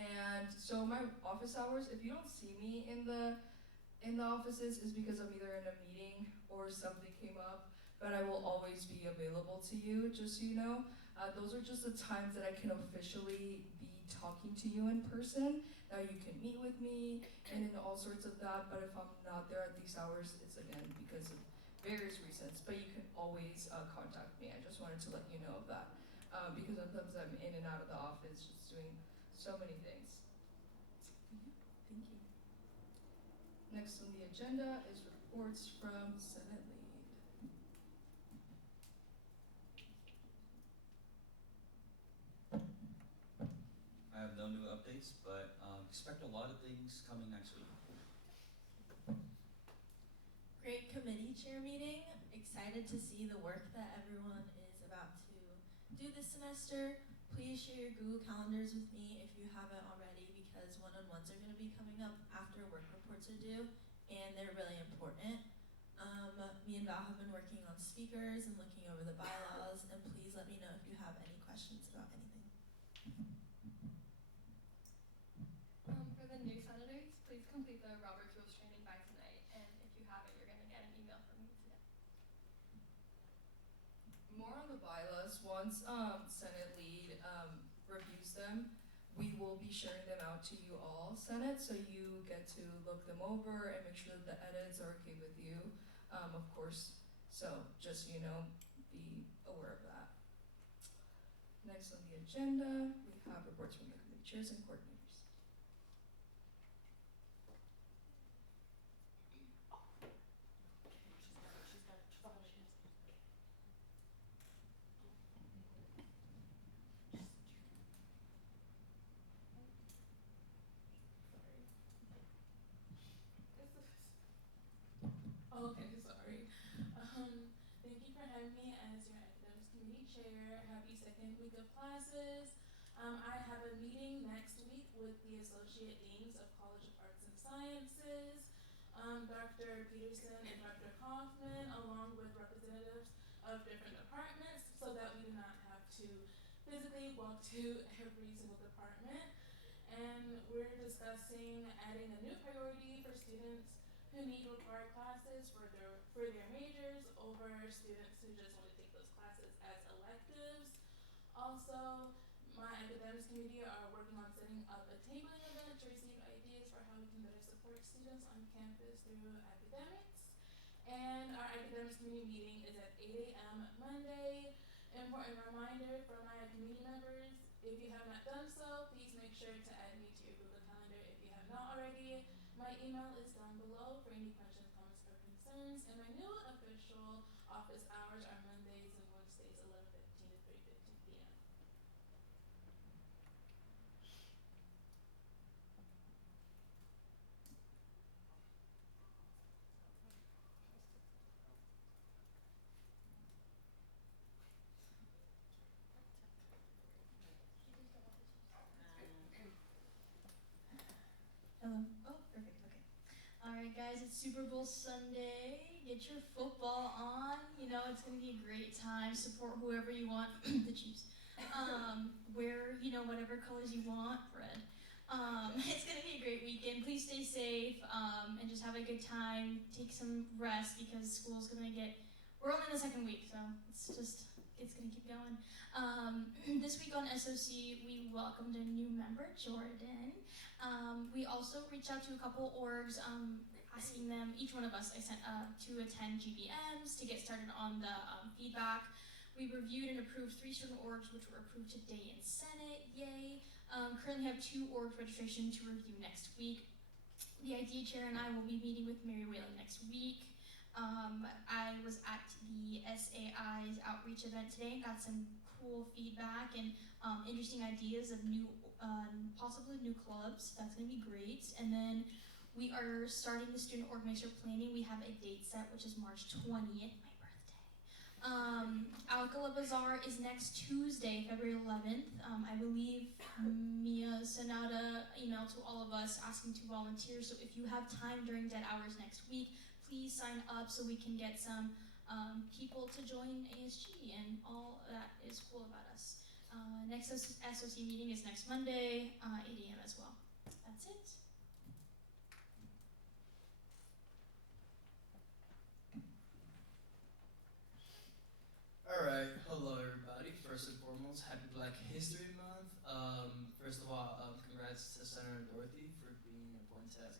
And so my office hours, if you don't see me in the offices, is because I'm either in a meeting or something came up, but I will always be available to you, just so you know. Those are just the times that I can officially be talking to you in person, that you can meet with me, and in all sorts of that, but if I'm not there at these hours, it's again because of various reasons, but you can always contact me. I just wanted to let you know of that, because sometimes I'm in and out of the office just doing so many things. Thank you. Next on the agenda is reports from Senate Lead. I have no new updates, but expect a lot of things coming next week. Great committee chair meeting. Excited to see the work that everyone is about to do this semester. Please share your Google Calendars with me if you haven't already, because one-on-ones are going to be coming up after work reports are due, and they're really important. Me and Val have been working on speakers and looking over the bylaws, and please let me know if you have any questions about anything. For the new senators, please complete the Robert's Rules training by tonight, and if you haven't, you're going to get an email from me today. More on the bylaws, once Senate Lead reviews them, we will be sharing them out to you all, Senate, so you get to look them over and make sure that the edits are okay with you, of course. So just so you know, be aware of that. Next on the agenda, we have reports from the committee chairs and coordinators. Okay, sorry. Thank you for having me as your academics committee chair. Happy second week of classes. I have a meeting next week with the Associate Deans of College of Arts and Sciences, Dr. Peterson and Dr. Kaufman, along with representatives of different departments, so that we do not have to physically walk to every single department. And we're discussing adding a new priority for students who need required classes for their majors over students who just want to take those classes as electives. Also, my academics committee are working on setting up a tabling event to receive ideas for how we can better support students on campus through academics. And our academics committee meeting is at 8 a.m. Monday. Important reminder for my committee members, if you have not done so, please make sure to add me to your Google Calendar if you have not already. My email is down below for any questions, comments, or concerns. And my new official office hours are Mondays and Wednesdays, 11:15 to 3:15 p.m. Hello. Oh, perfect. Okay. All right, guys. It's Super Bowl Sunday. Get your football on. You know it's gonna be a great time. Support whoever you want. The Chiefs. Wear whatever colors you want. Red. It's gonna be a great weekend. Please stay safe and just have a good time. Take some rest because school's gonna get. We're only in the second week, so it's gonna keep going. This week on SOC, we welcomed a new member, Jordan. We also reached out to a couple orgs, asking them, each one of us, I sent to attend GBMs to get started on the feedback. We reviewed and approved 3 student orgs, which were approved today in Senate, yay. Currently have 2 orgs registration to review next week. The IDEA chair and I will be meeting with Mary Whalen next week. I was at the the SAI's outreach event today and got some cool feedback and interesting ideas of new, possibly new clubs. That's going to be great. And then we are starting the student organizer planning. We have a date set, which is March 20th, my birthday. Alcala Bazaar is next Tuesday, February 11th. I believe Mia sent out an email to all of us asking to volunteer. So if you have time during dead hours next week, please sign up so we can get some people to join ASG and all that is cool about us. Next SOC meeting is next Monday, 8 a.m. as well. That's it. Alright, hello everybody. First and foremost, happy Black History Month. First of all, congrats to Senator Dorothy for being appointed as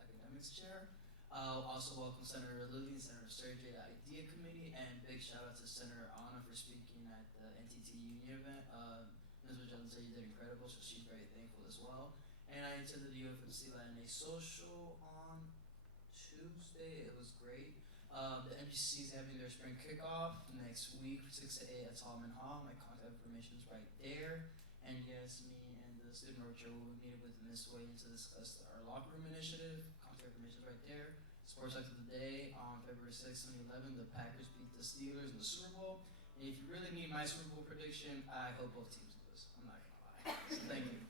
Academics Chair. Also welcome Senator Lilly and Senator Sergey to the IDEA Committee, and big shout out to Senator Anna for speaking at the NTT Union event. Ms. Magellan said you did incredible, so she's very thankful as well. And I attended the UFMC Latin Social on Tuesday. It was great. The NBC is having their spring kickoff next week, 6 to 8 at Tallman Hall. My contact information is right there. And yes, me and the student org chair will meet with Ms. Williams to discuss our locker room initiative. Contact information is right there. Sports Act of the Day on February 6th and 11th. The Packers beat the Steelers in the Super Bowl. And if you really need my Super Bowl prediction, I hope both teams lose. I'm not gonna lie. So thank you.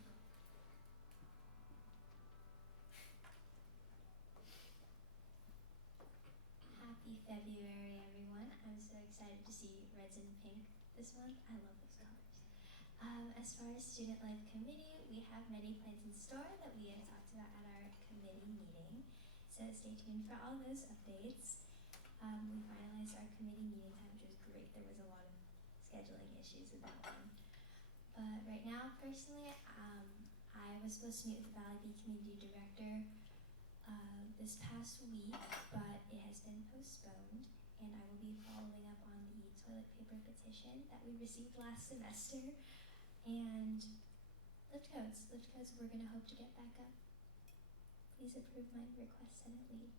Happy February, everyone. I'm so excited to see reds and pink this month. I love those colors. As far as Student Life Committee, we have many plans in store that we had talked about at our committee meeting. So stay tuned for all those updates. We finalized our committee meeting time, which was great. There was a lot of scheduling issues with that one. But right now, personally, I was supposed to meet with the Valley Bee Community Director this past week, but it has been postponed, and I will be following up on the toilet paper petition that we received last semester, and lift codes, we're going to hope to get back up. Please approve my request, Senate Lead.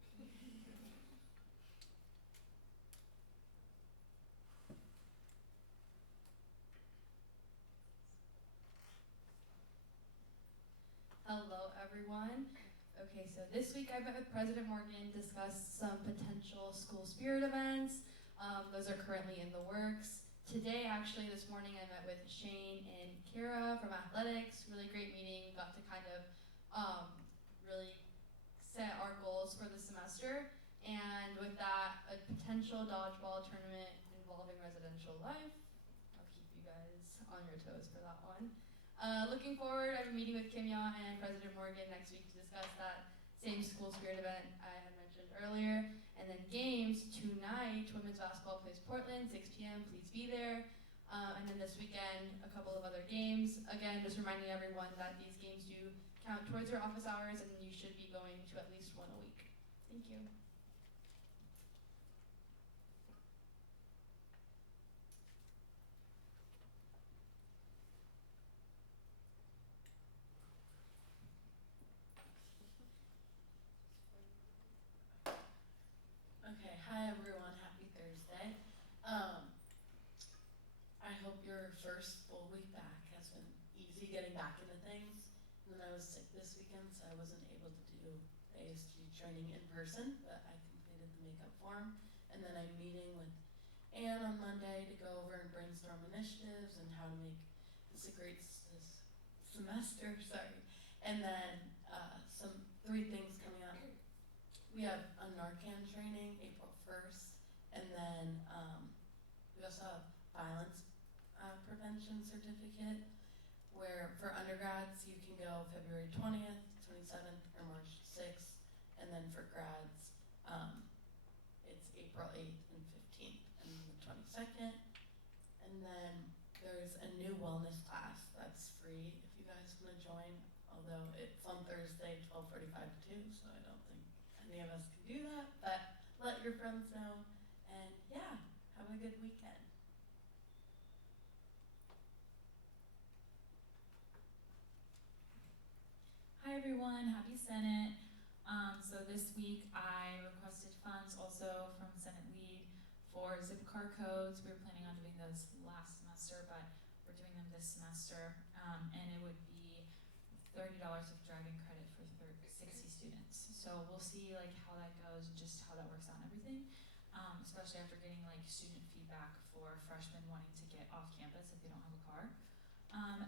Hello everyone. Okay, so this week I met with President Morgan, discussed some potential school spirit events. Those are currently in the works. Today, actually, this morning I met with Shane and Kara from athletics. Really great meeting. Got to kind of really set our goals for the semester. And with that, a potential dodgeball tournament involving residential life. I'll keep you guys on your toes for that one. Looking forward, I have a meeting with Kim Ya and President Morgan next week to discuss that same school spirit event I had mentioned earlier. And then games, tonight, women's basketball plays Portland, 6 p.m., please be there. And then this weekend, a couple of other games. Again, just reminding everyone that these games do count towards your office hours and you should be going to at least one a week. Thank you. Okay, hi everyone, happy Thursday. I hope your first full week back has been easy getting back into things. And then I was sick this weekend, so I wasn't able to do the ASG training in person, but I completed the makeup form. And then I'm meeting with Anne on Monday to go over and brainstorm initiatives and how to make this a great semester, sorry. And then some 3 things coming up. We have a Narcan training April 1st, and then we also have violence prevention certificate, where for undergrads you can go February 20th, 27th, or March 6th, and then for grads it's April 8th and 15th and the 22nd. And then there's a new wellness class that's free if you guys want to join, although it's on Thursday 12:45 to 2, so I don't think any of us can do that, but let your friends know, and yeah, have a good weekend. Hi everyone, happy Senate. So this week I requested funds also from Senate Lead for Zipcar codes. We were planning on doing those last semester, but we're doing them this semester, and it would be $30 of dragon credit for 60 students. So we'll see like how that goes and just how that works out and everything. Especially after getting like student feedback for freshmen wanting to get off campus if they don't have a car.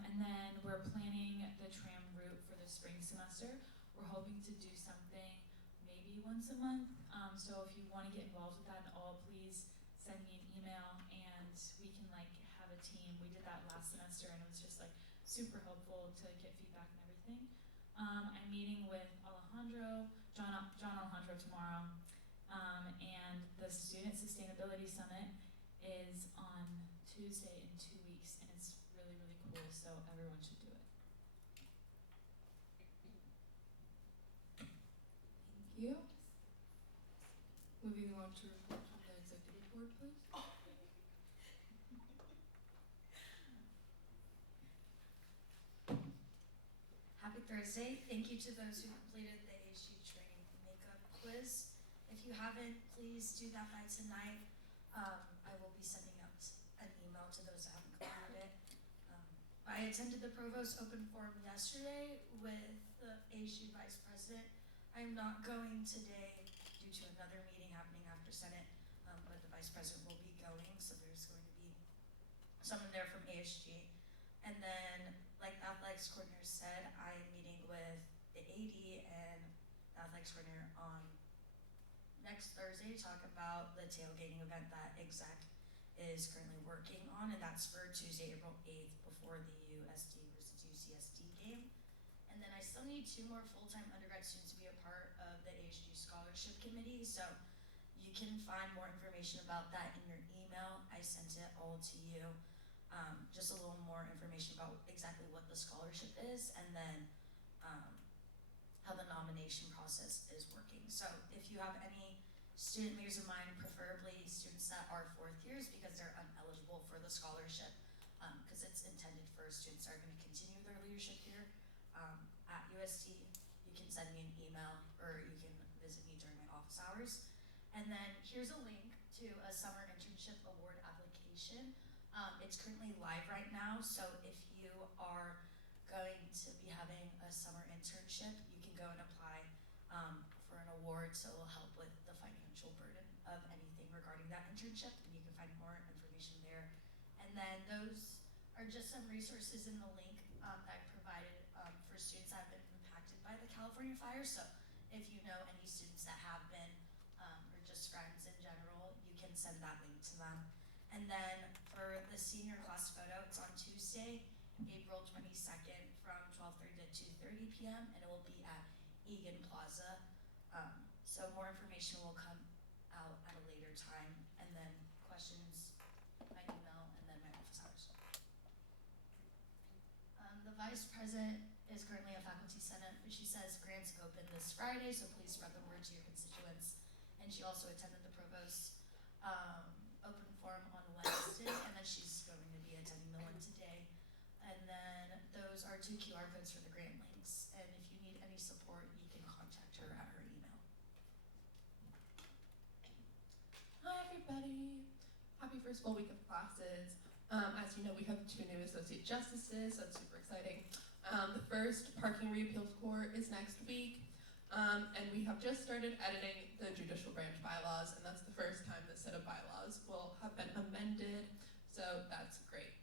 And then we're planning the tram route for the spring semester. We're hoping to do something maybe once a month. So if you want to get involved with that at all, please send me an email and we can like have a team. We did that last semester and it was just like super helpful to get feedback and everything. I'm meeting with John Alejandro tomorrow. And the Student Sustainability Summit is on Tuesday in 2 weeks and it's really, really cool, so everyone should do it. Thank you. Moving on to reports from the executive board, please. Happy Thursday. Thank you to those who completed the ASG training makeup quiz. If you haven't, please do that by tonight. I will be sending out an email to those that haven't completed it. I attended the Provost Open Forum yesterday with the ASU Vice President. I'm not going today due to another meeting happening after Senate, but the Vice President will be going, so there's going to be someone there from ASG. And then, like the athletics coordinator said, I am meeting with the AD and the athletics coordinator on next Thursday to talk about the tailgating event that exec is currently working on, and that's for Tuesday, April 8th before the USD versus UCSD game. And then I still need 2 more full-time undergrad students to be a part of the ASG Scholarship Committee, so you can find more information about that in your email. I sent it all to you. Just a little more information about exactly what the scholarship is, and then how the nomination process is working. So if you have any student leaders in mind, preferably students that are 4th years because they're ineligible for the scholarship, because it's intended for students that are going to continue their leadership here at USD, you can send me an email or you can visit me during my office hours. And then here's a link to a summer internship award application. It's currently live right now, so if you are going to be having a summer internship, you can go and apply for an award, so it will help with the financial burden of anything regarding that internship, and you can find more information there. And then those are just some resources in the link that I provided for students that have been impacted by the California fires. So if you know any students that have been, or just friends in general, you can send that link to them. And then for the senior class photo, it's on Tuesday, April 22nd from 12:30 to 2:30 p.m. and it will be at Egan Plaza. So more information will come out at a later time, and then questions, my email, and then my office hours. The Vice President is currently a Faculty Senate, but she says grants open this Friday, so please spread the word to your constituents. And she also attended the Provost Open Forum on Wednesday, and then she's going to be attending the one today. And then those are 2 QR codes for the grant links, and if you need any support, you can contact her at her email. Hi everybody. Happy first full week of classes. As you know, we have 2 new associate justices, so that's super exciting. The first parking reappeals court is next week, and we have just started editing the judicial branch bylaws, and that's the first time this set of bylaws will have been amended, so that's great.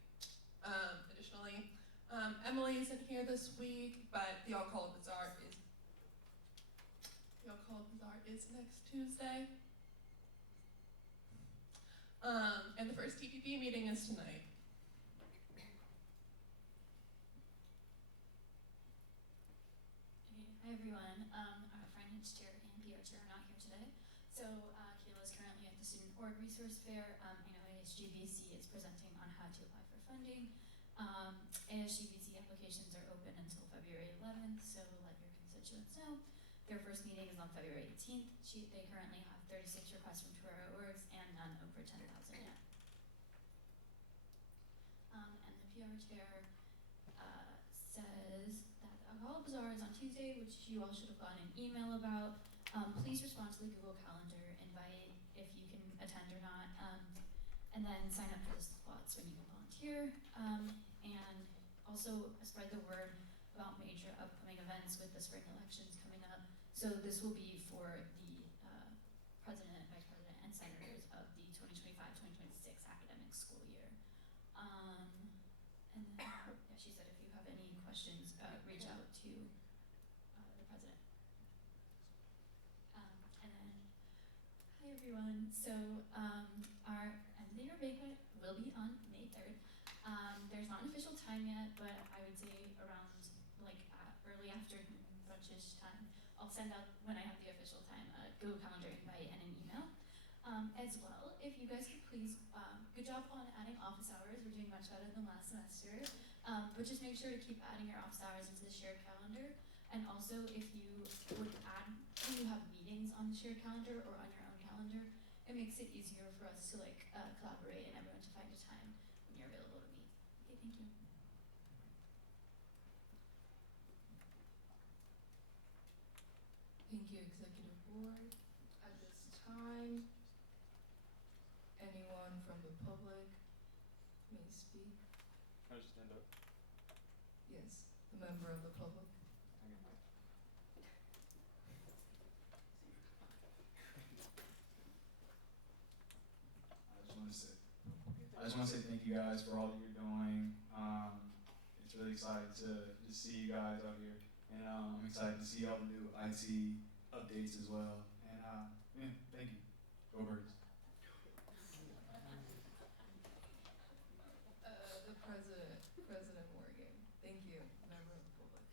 Additionally, Emily isn't here this week, but the Alcohol Bazaar is next Tuesday. And the first TPP meeting is tonight. Okay, hi everyone. Our finance chair and PR chair are not here today. So Kayla is currently at the Student Org Resource Fair. I know ASGBC is presenting on how to apply for funding. ASGBC applications are open until February 11th, so let your constituents know. Their first meeting is on February 18th. They currently have 36 requests from Torero orgs and none over 10,000 yet. And the PR chair says that the Alcohol Bazaar is on Tuesday, which you all should have gotten an email about. Please respond to the Google Calendar invite if you can attend or not. and then sign up for the slots when you can volunteer, and also spread the word about major upcoming events with the spring elections coming up. So this will be for the president, vice president, and senators of the 2025-2026 academic school year. And then, yeah, she said if you have any questions, reach out to the president. And then, hi everyone. So our end of the year banquet will be on May 3rd. There's not an official time yet, but I would say around like early afternoon, brunchish time. I'll send out when I have the official time a Google Calendar invite and an email. As well, if you guys could please, good job on adding office hours. We're doing much better than last semester. But just make sure to keep adding your office hours into the shared calendar. And also, if you would add, when you have meetings on the shared calendar or on your own calendar, it makes it easier for us to like collaborate and everyone to find a time when you're available to meet. Okay, thank you. Thank you, Executive Board. At this time, anyone from the public may speak. Can I just stand up? Yes, a member of the public. I just want to say thank you guys for all that you're doing. It's really exciting to see you guys out here, and I'm excited to see all the new IT updates as well. And yeah, thank you. Go Birds. The president, President Morgan. Thank you, member of the public.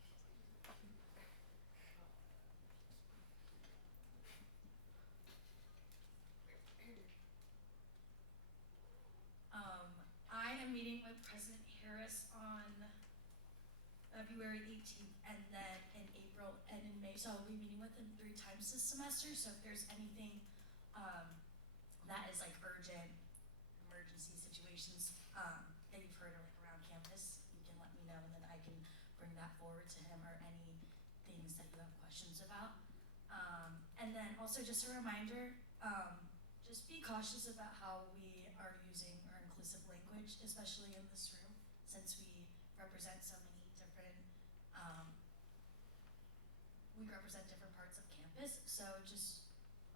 I am meeting with President Harris on February 18th and then in April and in May. So I'll be meeting with him 3 times this semester. So if there's anything that is like urgent, emergency situations that you've heard like around campus, you can let me know and then I can bring that forward to him or any things that you have questions about. And then also just a reminder, just be cautious about how we are using our inclusive language, especially in this room, since we represent so many different, we represent different parts of campus. So just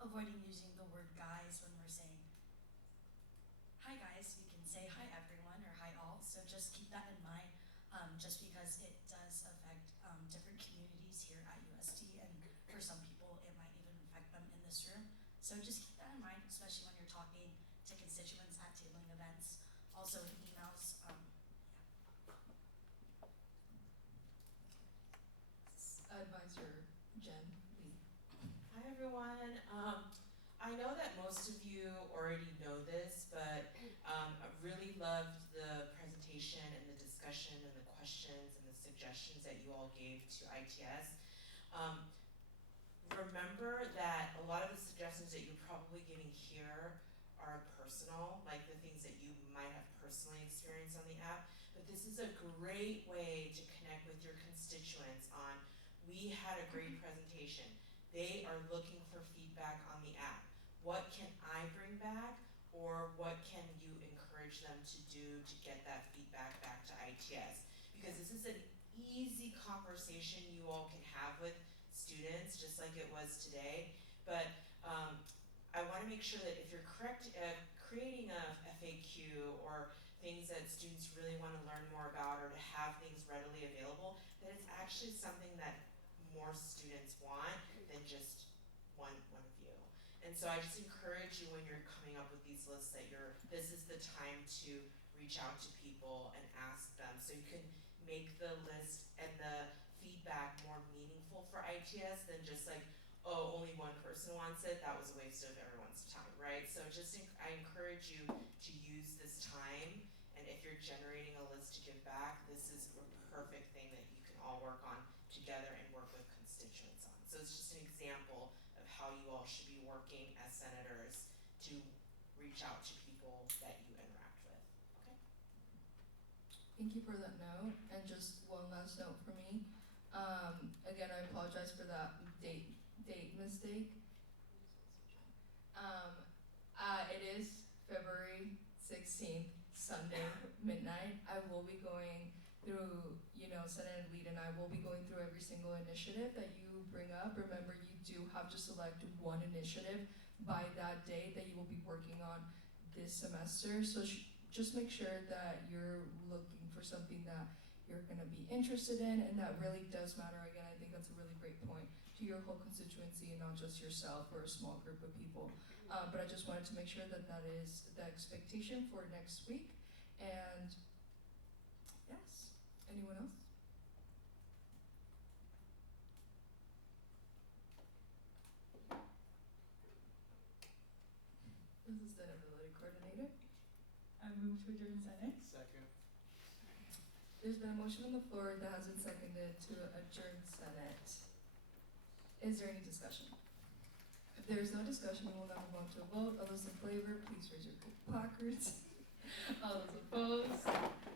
avoiding using the word guys when we're saying, hi guys, we can say hi everyone or hi all. So just keep that in mind, just because it does affect different communities here at USD, and for some people it might even affect them in this room. So just keep that in mind, especially when you're talking to constituents at tabling events, also in emails. Advisor Jen Lee. Hi everyone. I know that most of you already know this, but I really loved the presentation and the discussion and the questions and the suggestions that you all gave to ITS. Remember that a lot of the suggestions that you're probably giving here are personal, like the things that you might have personally experienced on the app, but this is a great way to connect with your constituents on, we had a great presentation. They are looking for feedback on the app. What can I bring back, or what can you encourage them to do to get that feedback back to ITS? Because this is an easy conversation you all can have with students, just like it was today. But I want to make sure that if you're creating a FAQ or things that students really want to learn more about or to have things readily available, that it's actually something that more students want than just one view. And so I just encourage you when you're coming up with these lists that this is the time to reach out to people and ask them, so you can make the list and the feedback more meaningful for ITS than just like, oh, only one person wants it, that was a waste of everyone's time, right? So I encourage you to use this time, and if you're generating a list to give back, this is a perfect thing that you can all work on together and work with constituents on. So it's just an example of how you all should be working as senators to reach out to people that you interact with, okay? Thank you for that note, and just one last note for me. Again, I apologize for that date mistake. It is February 16th, Sunday, midnight. I will be going through, Senate Lead and I will be going through every single initiative that you bring up. Remember, you do have to select one initiative by that date that you will be working on this semester. So just make sure that you're looking for something that you're going to be interested in and that really does matter. Again, I think that's a really great point to your whole constituency and not just yourself or a small group of people. But I just wanted to make sure that that is the expectation for next week. And yes, anyone else? The Sustainability Coordinator. I move to adjourn Senate. Second. There's been a motion on the floor that has been seconded to adjourn Senate. Is there any discussion? If there is no discussion, we will now move on to a vote. All those in favor, please raise your placards. All those opposed?